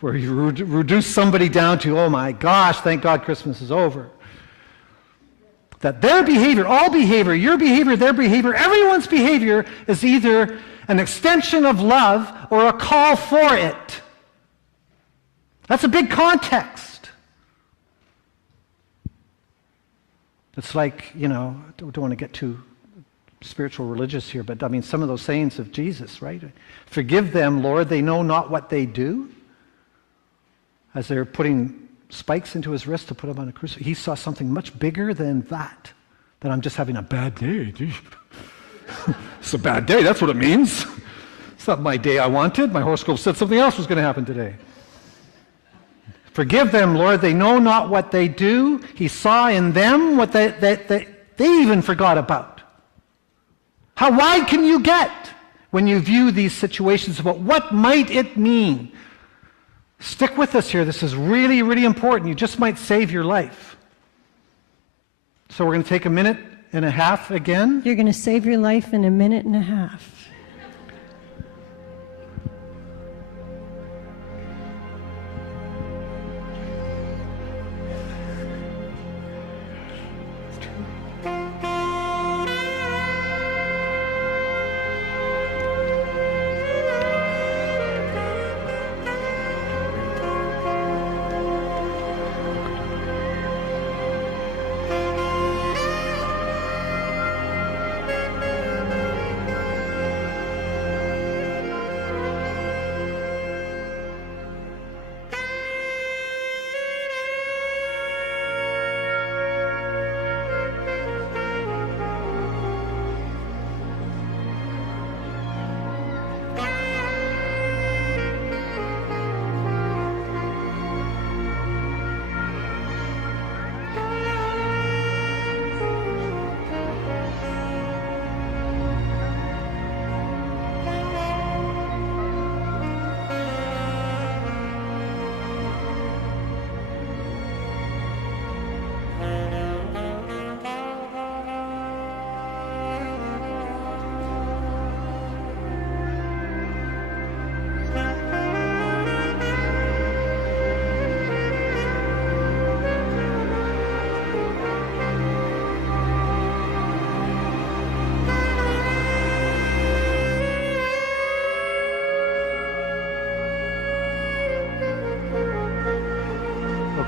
where you reduce somebody down to, oh my gosh, thank God Christmas is over. That their behavior, all behavior, your behavior, their behavior, everyone's behavior is either an extension of love or a call for it. That's a big context. It's like, you know, I don't want to get too spiritual religious here, but I mean some of those sayings of Jesus, right? Forgive them, Lord, they know not what they do. As they're putting spikes into his wrist to put him on a crucifix. He saw something much bigger than that I'm just having a bad day. It's a bad day, that's what it means. It's not my day I wanted. My horoscope said something else was going to happen today. Forgive them, Lord. They know not what they do. He saw in them what they even forgot about. How wide can you get when you view these situations about what might it mean? Stick with us here. This is really, really important. You just might save your life. So we're going to take a minute and a half again. You're going to save your life in a minute and a half.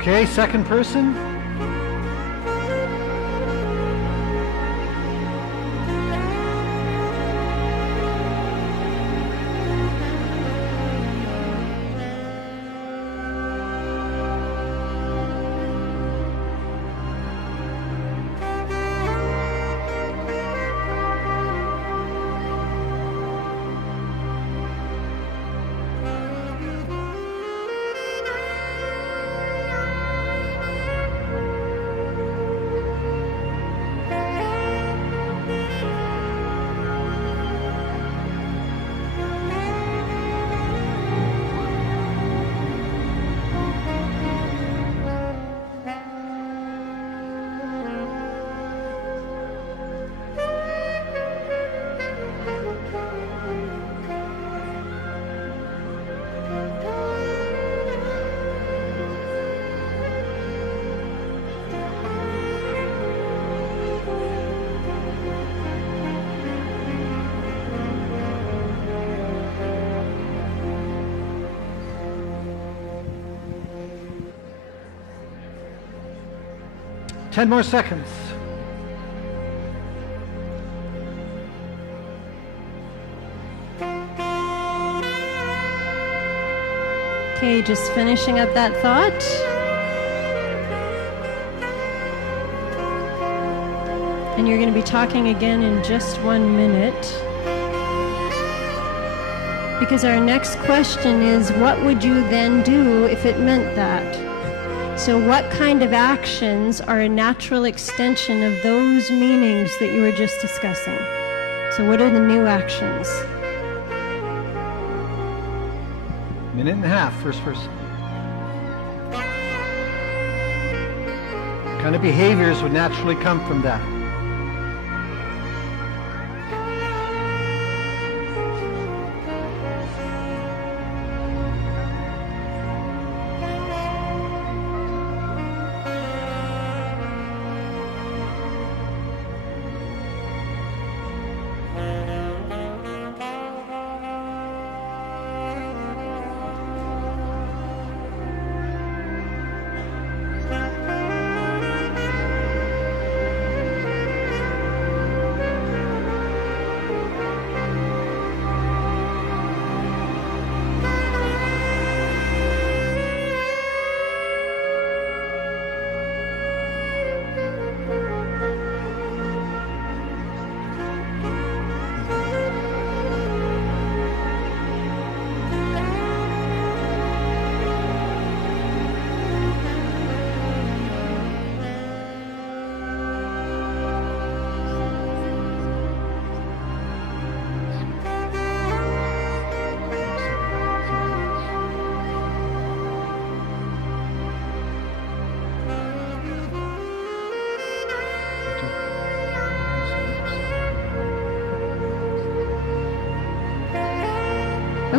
Okay, second person. Ten more seconds. Okay, just finishing up that thought. And you're going to be talking again in just 1 minute. Because our next question is, what would you then do if it meant that? So what kind of actions are a natural extension of those meanings that you were just discussing? So what are the new actions? Minute and a half, first person. What kind of behaviors would naturally come from that?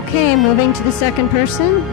Okay, moving to the second person.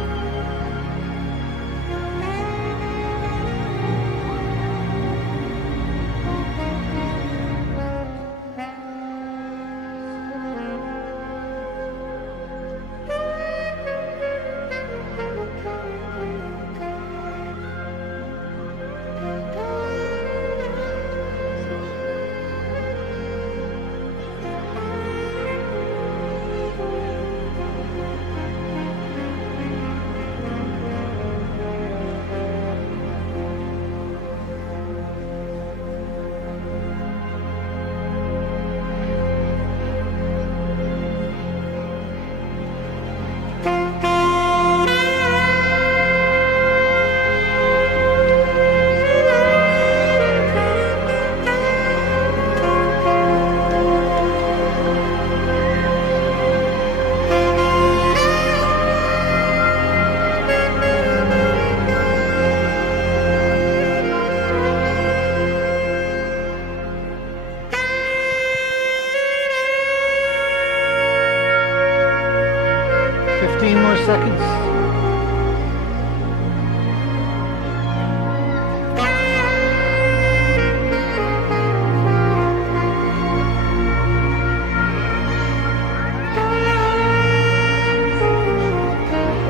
Seconds.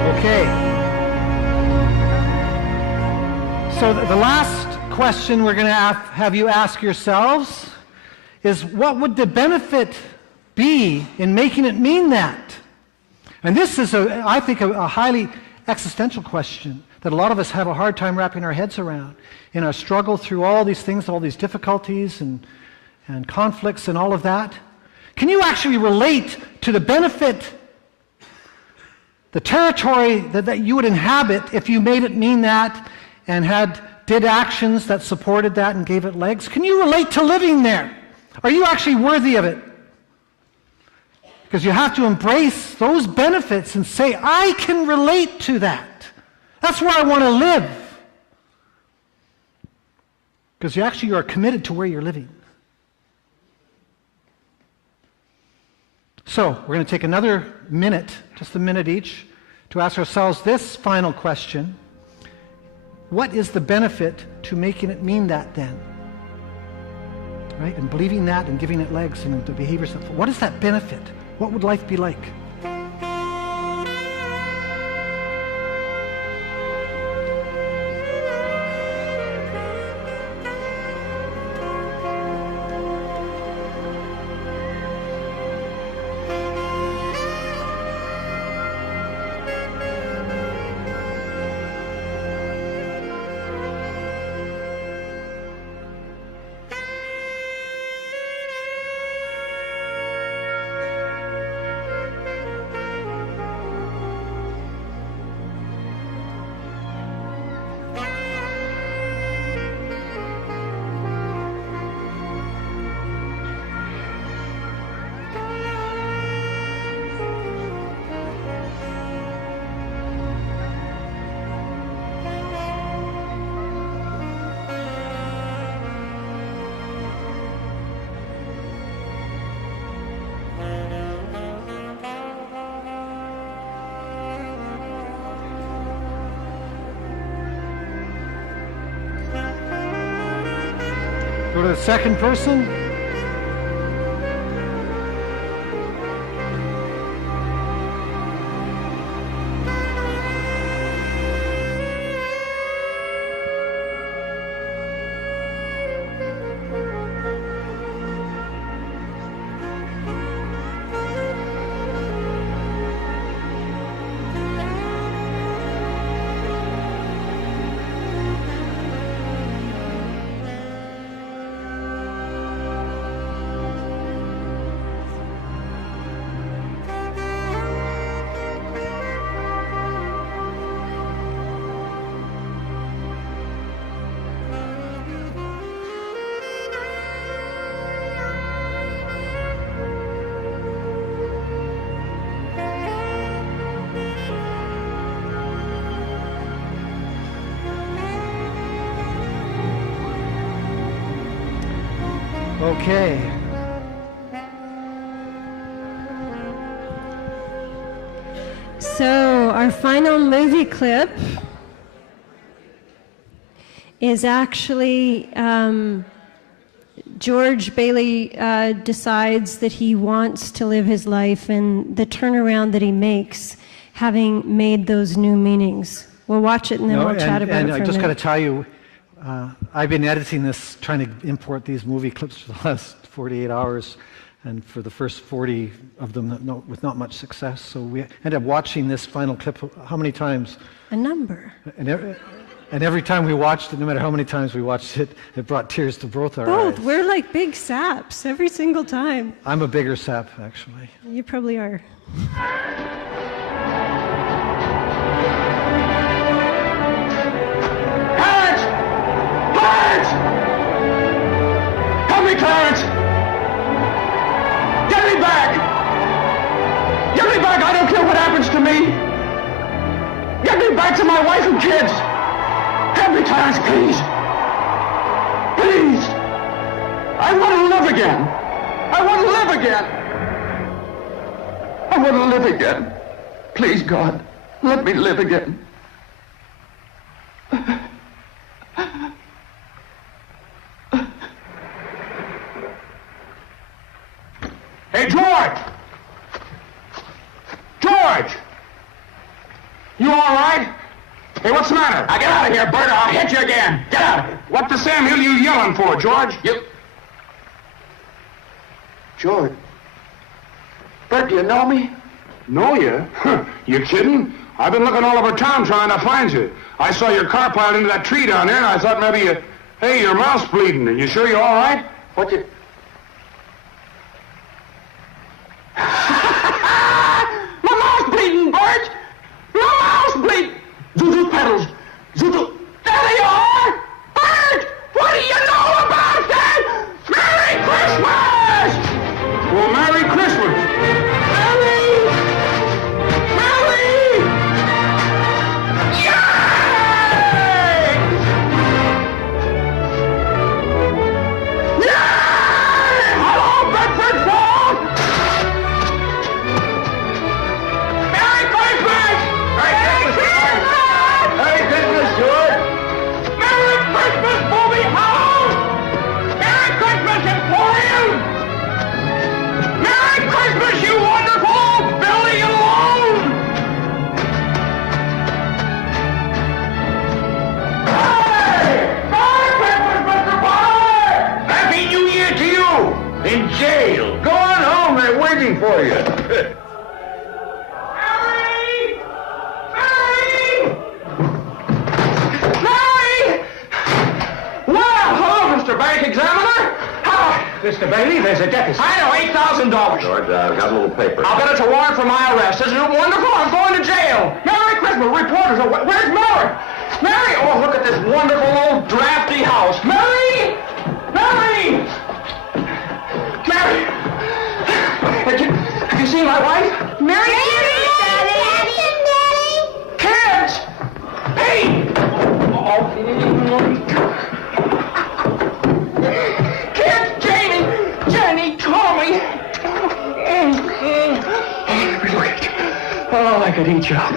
Okay. So the last question we're going to have you ask yourselves is, what would the benefit be in making it mean that? And this is, I think, a highly existential question that a lot of us have a hard time wrapping our heads around in our struggle through all these things, all these difficulties and conflicts and all of that. Can you actually relate to the benefit, the territory that you would inhabit if you made it mean that and did actions that supported that and gave it legs? Can you relate to living there? Are you actually worthy of it? Because you have to embrace those benefits and say, I can relate to that. That's where I want to live. Because you are committed to where you're living. So, we're going to take another minute, just a minute each, to ask ourselves this final question. What is the benefit to making it mean that then? Right? And believing that and giving it legs and the behaviors. What is that benefit? What would life be like? Go to the second person. Okay. So our final movie clip is actually George Bailey decides that he wants to live his life and the turnaround that he makes having made those new meanings. We'll watch it and then we'll chat about it for a minute. And I just got to tell you, I've been editing this, trying to import these movie clips for the last 48 hours, and for the first 40 of them with not much success. So we ended up watching this final clip how many times? A number. And every time we watched it, no matter how many times we watched it, it brought tears to both our eyes. We're like big saps every single time. I'm a bigger sap, actually. You probably are. Clarence! Clarence! Help me, Clarence! Get me back! Get me back! I don't care what happens to me! Get me back to my wife and kids! Help me, Clarence, please! Please! I want to live again! I want to live again! I want to live again! Please, God, let me live again. Hey, George! George! You all right? Hey, what's the matter? Now get out of here, Bert, or I'll hit you again. Get out of here. What the Sam Hill you yelling for, George? George? Bert, do you know me? Know you? You kidding? I've been looking all over town trying to find you. I saw your car piled into that tree down there, and I thought maybe you... Hey, your mouth's bleeding. Are you sure you're all right? What you... My mouth's bleeding, Bert! My mouth's bleeding! Zuzu pedals! Zuzu... There they are! Bert! What do you know about that? Merry Christmas! Well, Merry Christmas! Merry! Merry! Yay! Yay! Hello, Bedford Falls! Merry Christmas! Merry Christmas! Merry Christmas, George! Merry Christmas, Booby House! Merry Christmas, Emporium! Merry Christmas, you wonderful Billy alone! Hey! Merry Christmas, Mr. Potter! Happy New Year to you! In jail! Go on home, they're waiting for you! Mary! Mary! Mary! Well, hello, Mr. Bank Examiner! How? Mr. Bailey, there's a deficit. I know, $8,000. George, I've got a little paper. I'll bet it's a warrant for my arrest. Isn't it wonderful? I'm going to jail. Merry Christmas, reporters. Where's Mary? Mary! Oh, look at this wonderful old drafty house. Mary! Mary! Mary! Have you seen my wife? Mary! Daddy! Kids! Hey! Kids! Jenny, call me! Oh, I could eat you up.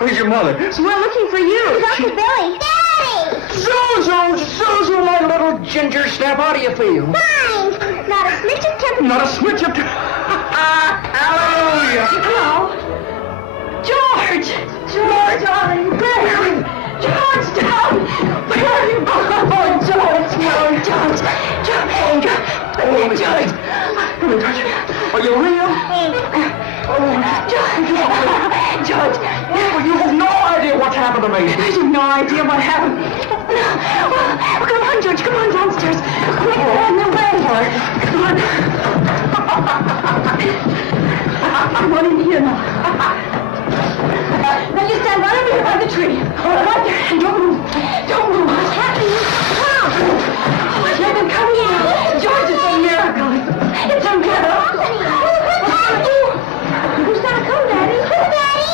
Where's your mother? So we're looking for you. Uncle Billy. Daddy! Zuzu, my little ginger snap, how do you feel? Fine. Not a switch of temper. Not a switch of... Hallelujah! Hello? George! George, darling, Mary! George, down! Where are you? Oh, George, no, George! George! Are you real? George! Well, you have no idea what's happened to me. I have no idea what happened. Well, come on, George, come on downstairs. Quick, on the way. Come on. I'm on in here now. Now you stand right over here by the tree. Right there, and don't move. Don't move. What's happening? Come on. Let them come in. George, it's a miracle. It's a miracle. Who's gonna come, Daddy? Who, Daddy?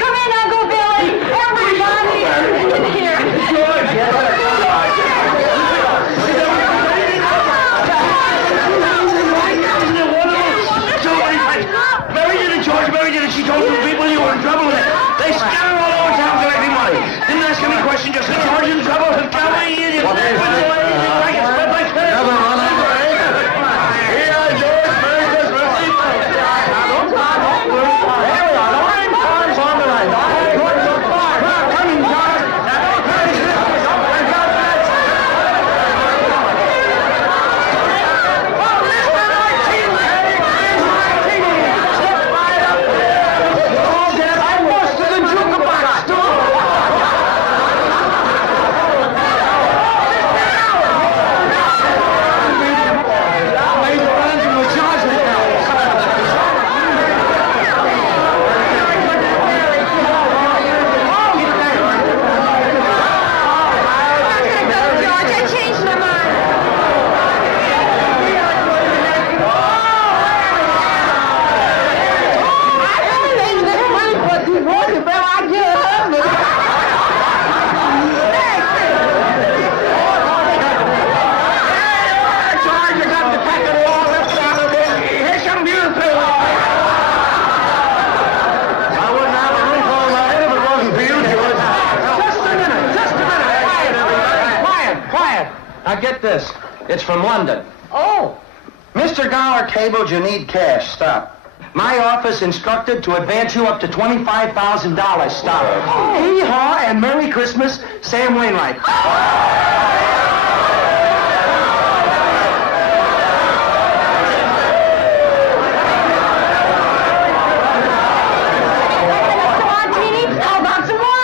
Come in, Uncle Billy. Everybody in here. George! Mary did it, George. Mary did it. She told me. people, you were in trouble with it. They scattered all over town collecting money. Didn't ask any questions, just said, George in trouble. Tell me, idiot. What is it? Never run away. Here, George, Merry Christmas. Don't stop. There we are. The line time's on the line. Coming, George. Now get this. It's from London. Oh. Mr. Gower cabled you need cash. Stop. My office instructed to advance you up to $25,000. Stop. Hee-haw and Merry Christmas, Sam Wainwright. How about some more?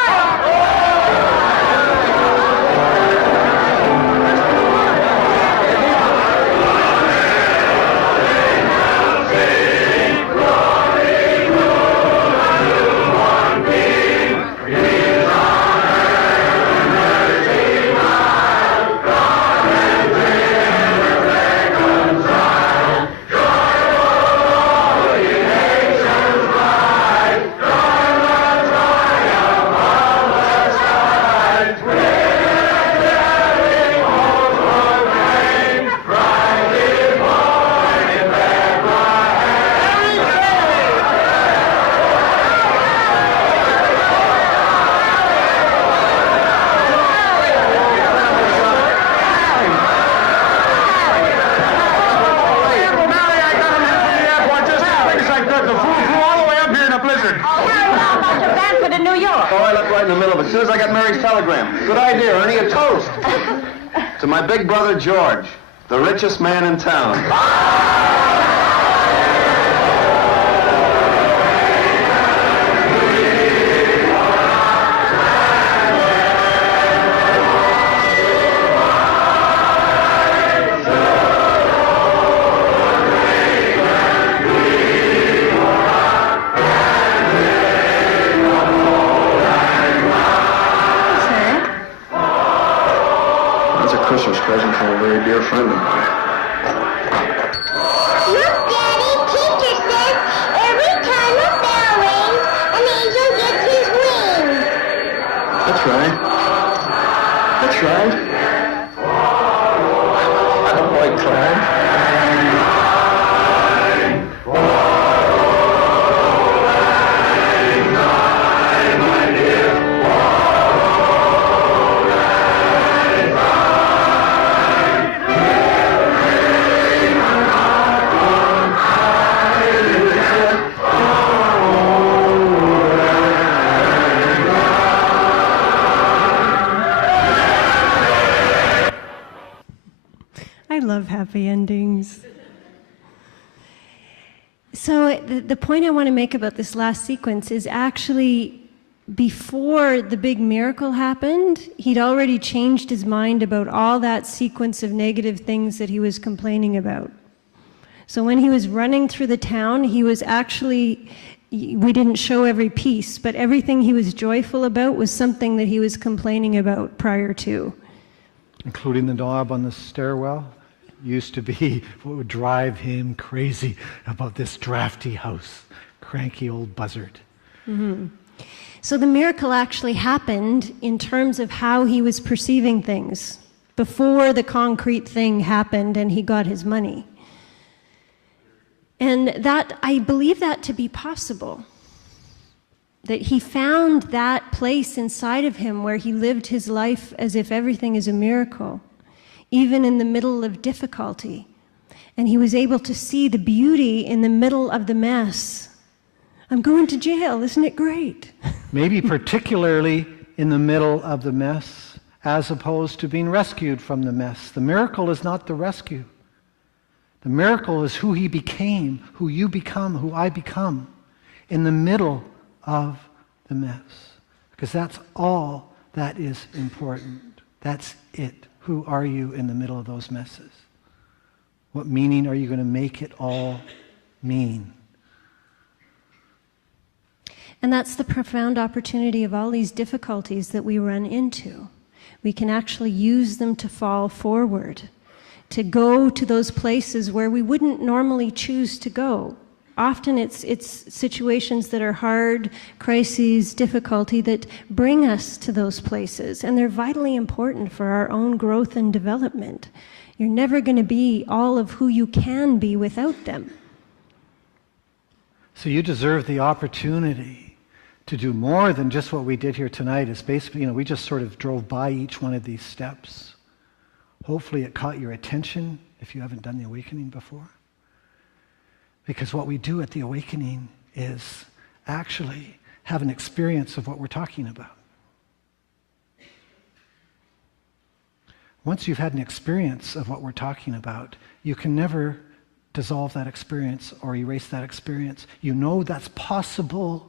In the middle of it. As soon as I got Mary's telegram. Good idea, Ernie, a toast. To my big brother, George, the richest man in town. Christmas present from a very dear friend of mine. Look, Daddy, teacher says every time a bell rings, an angel gets his wings. That's right. That's right. Attaboy, Clyde. I love happy endings. So the point I want to make about this last sequence is actually before the big miracle happened, he'd already changed his mind about all that sequence of negative things that he was complaining about. So when he was running through the town, he was actually, we didn't show every piece, but everything he was joyful about was something that he was complaining about prior to. Including the knob on the stairwell. Used to be what would drive him crazy about this drafty house. Cranky old buzzard. Mm-hmm. So the miracle actually happened in terms of how he was perceiving things before the concrete thing happened and he got his money. And that, I believe that to be possible. that he found that place inside of him where he lived his life as if everything is a miracle, even in the middle of difficulty. And he was able to see the beauty in the middle of the mess. I'm going to jail, isn't it great? Maybe particularly in the middle of the mess, as opposed to being rescued from the mess. The miracle is not the rescue. The miracle is who he became, who you become, who I become in the middle of the mess. Because that's all that is important. That's it. Who are you in the middle of those messes? What meaning are you going to make it all mean? And that's the profound opportunity of all these difficulties that we run into. We can actually use them to fall forward, to go to those places where we wouldn't normally choose to go. Often it's situations that are hard, crises, difficulty that bring us to those places, and they're vitally important for our own growth and development. You're never going to be all of who you can be without them. So you deserve the opportunity to do more than just what we did here tonight. Is basically, we just sort of drove by each one of these steps. Hopefully it caught your attention if you haven't done the awakening before. Because what we do at the awakening is actually have an experience of what we're talking about. Once you've had an experience of what we're talking about, you can never dissolve that experience or erase that experience. You know that's possible.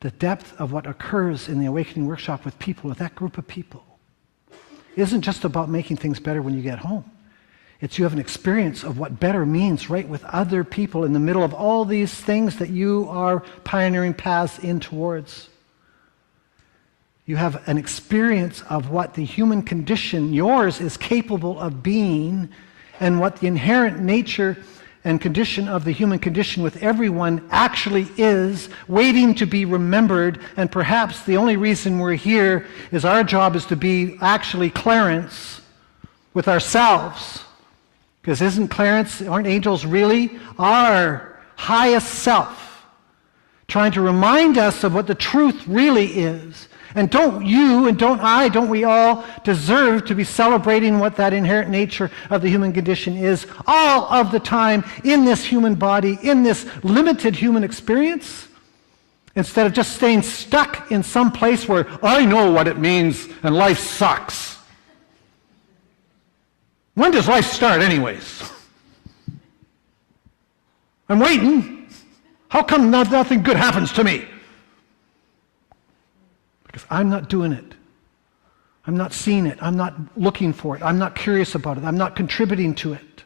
The depth of what occurs in the awakening workshop with people, with that group of people, isn't just about making things better when you get home. It's you have an experience of what better means right with other people in the middle of all these things that you are pioneering paths in towards. You have an experience of what the human condition, yours, is capable of being, and what the inherent nature and condition of the human condition with everyone actually is, waiting to be remembered. And perhaps the only reason we're here is our job is to be actually Clarence with ourselves. Because aren't angels really our highest self, trying to remind us of what the truth really is? And don't you and don't we all deserve to be celebrating what that inherent nature of the human condition is all of the time in this human body, in this limited human experience? Instead of just staying stuck in some place where I know what it means and life sucks. When does life start anyways? I'm waiting. How come nothing good happens to me? Because I'm not doing it. I'm not seeing it. I'm not looking for it. I'm not curious about it. I'm not contributing to it.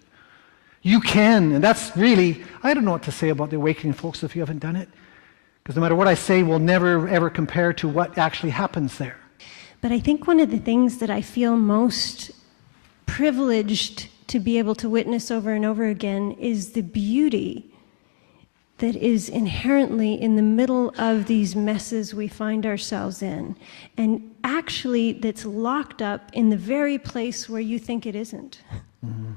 You can, and that's really, I don't know what to say about the awakening, folks, if you haven't done it. Because no matter what I say will never, ever compare to what actually happens there. But I think one of the things that I feel most privileged to be able to witness over and over again is the beauty that is inherently in the middle of these messes we find ourselves in, and actually that's locked up in the very place where you think it isn't. Mm-hmm.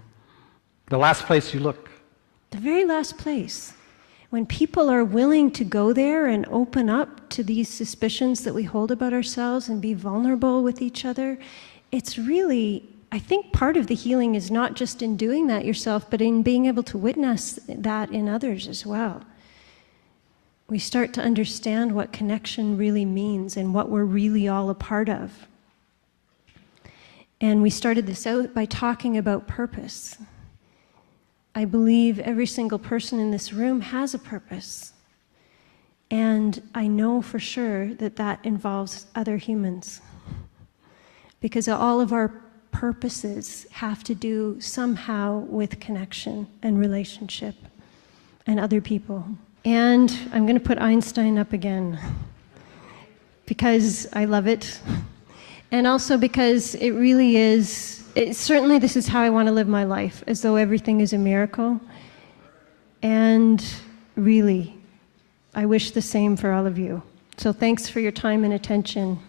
The last place you look. The very last place. When people are willing to go there and open up to these suspicions that we hold about ourselves and be vulnerable with each other, it's really, I think part of the healing is not just in doing that yourself, but in being able to witness that in others as well. We start to understand what connection really means and what we're really all a part of. And we started this out by talking about purpose. I believe every single person in this room has a purpose. And I know for sure that that involves other humans. Because all of our purposes have to do somehow with connection and relationship and other people. And I'm going to put Einstein up again because I love it. And also because it really is, certainly this is how I want to live my life, as though everything is a miracle. And really, I wish the same for all of you. So thanks for your time and attention.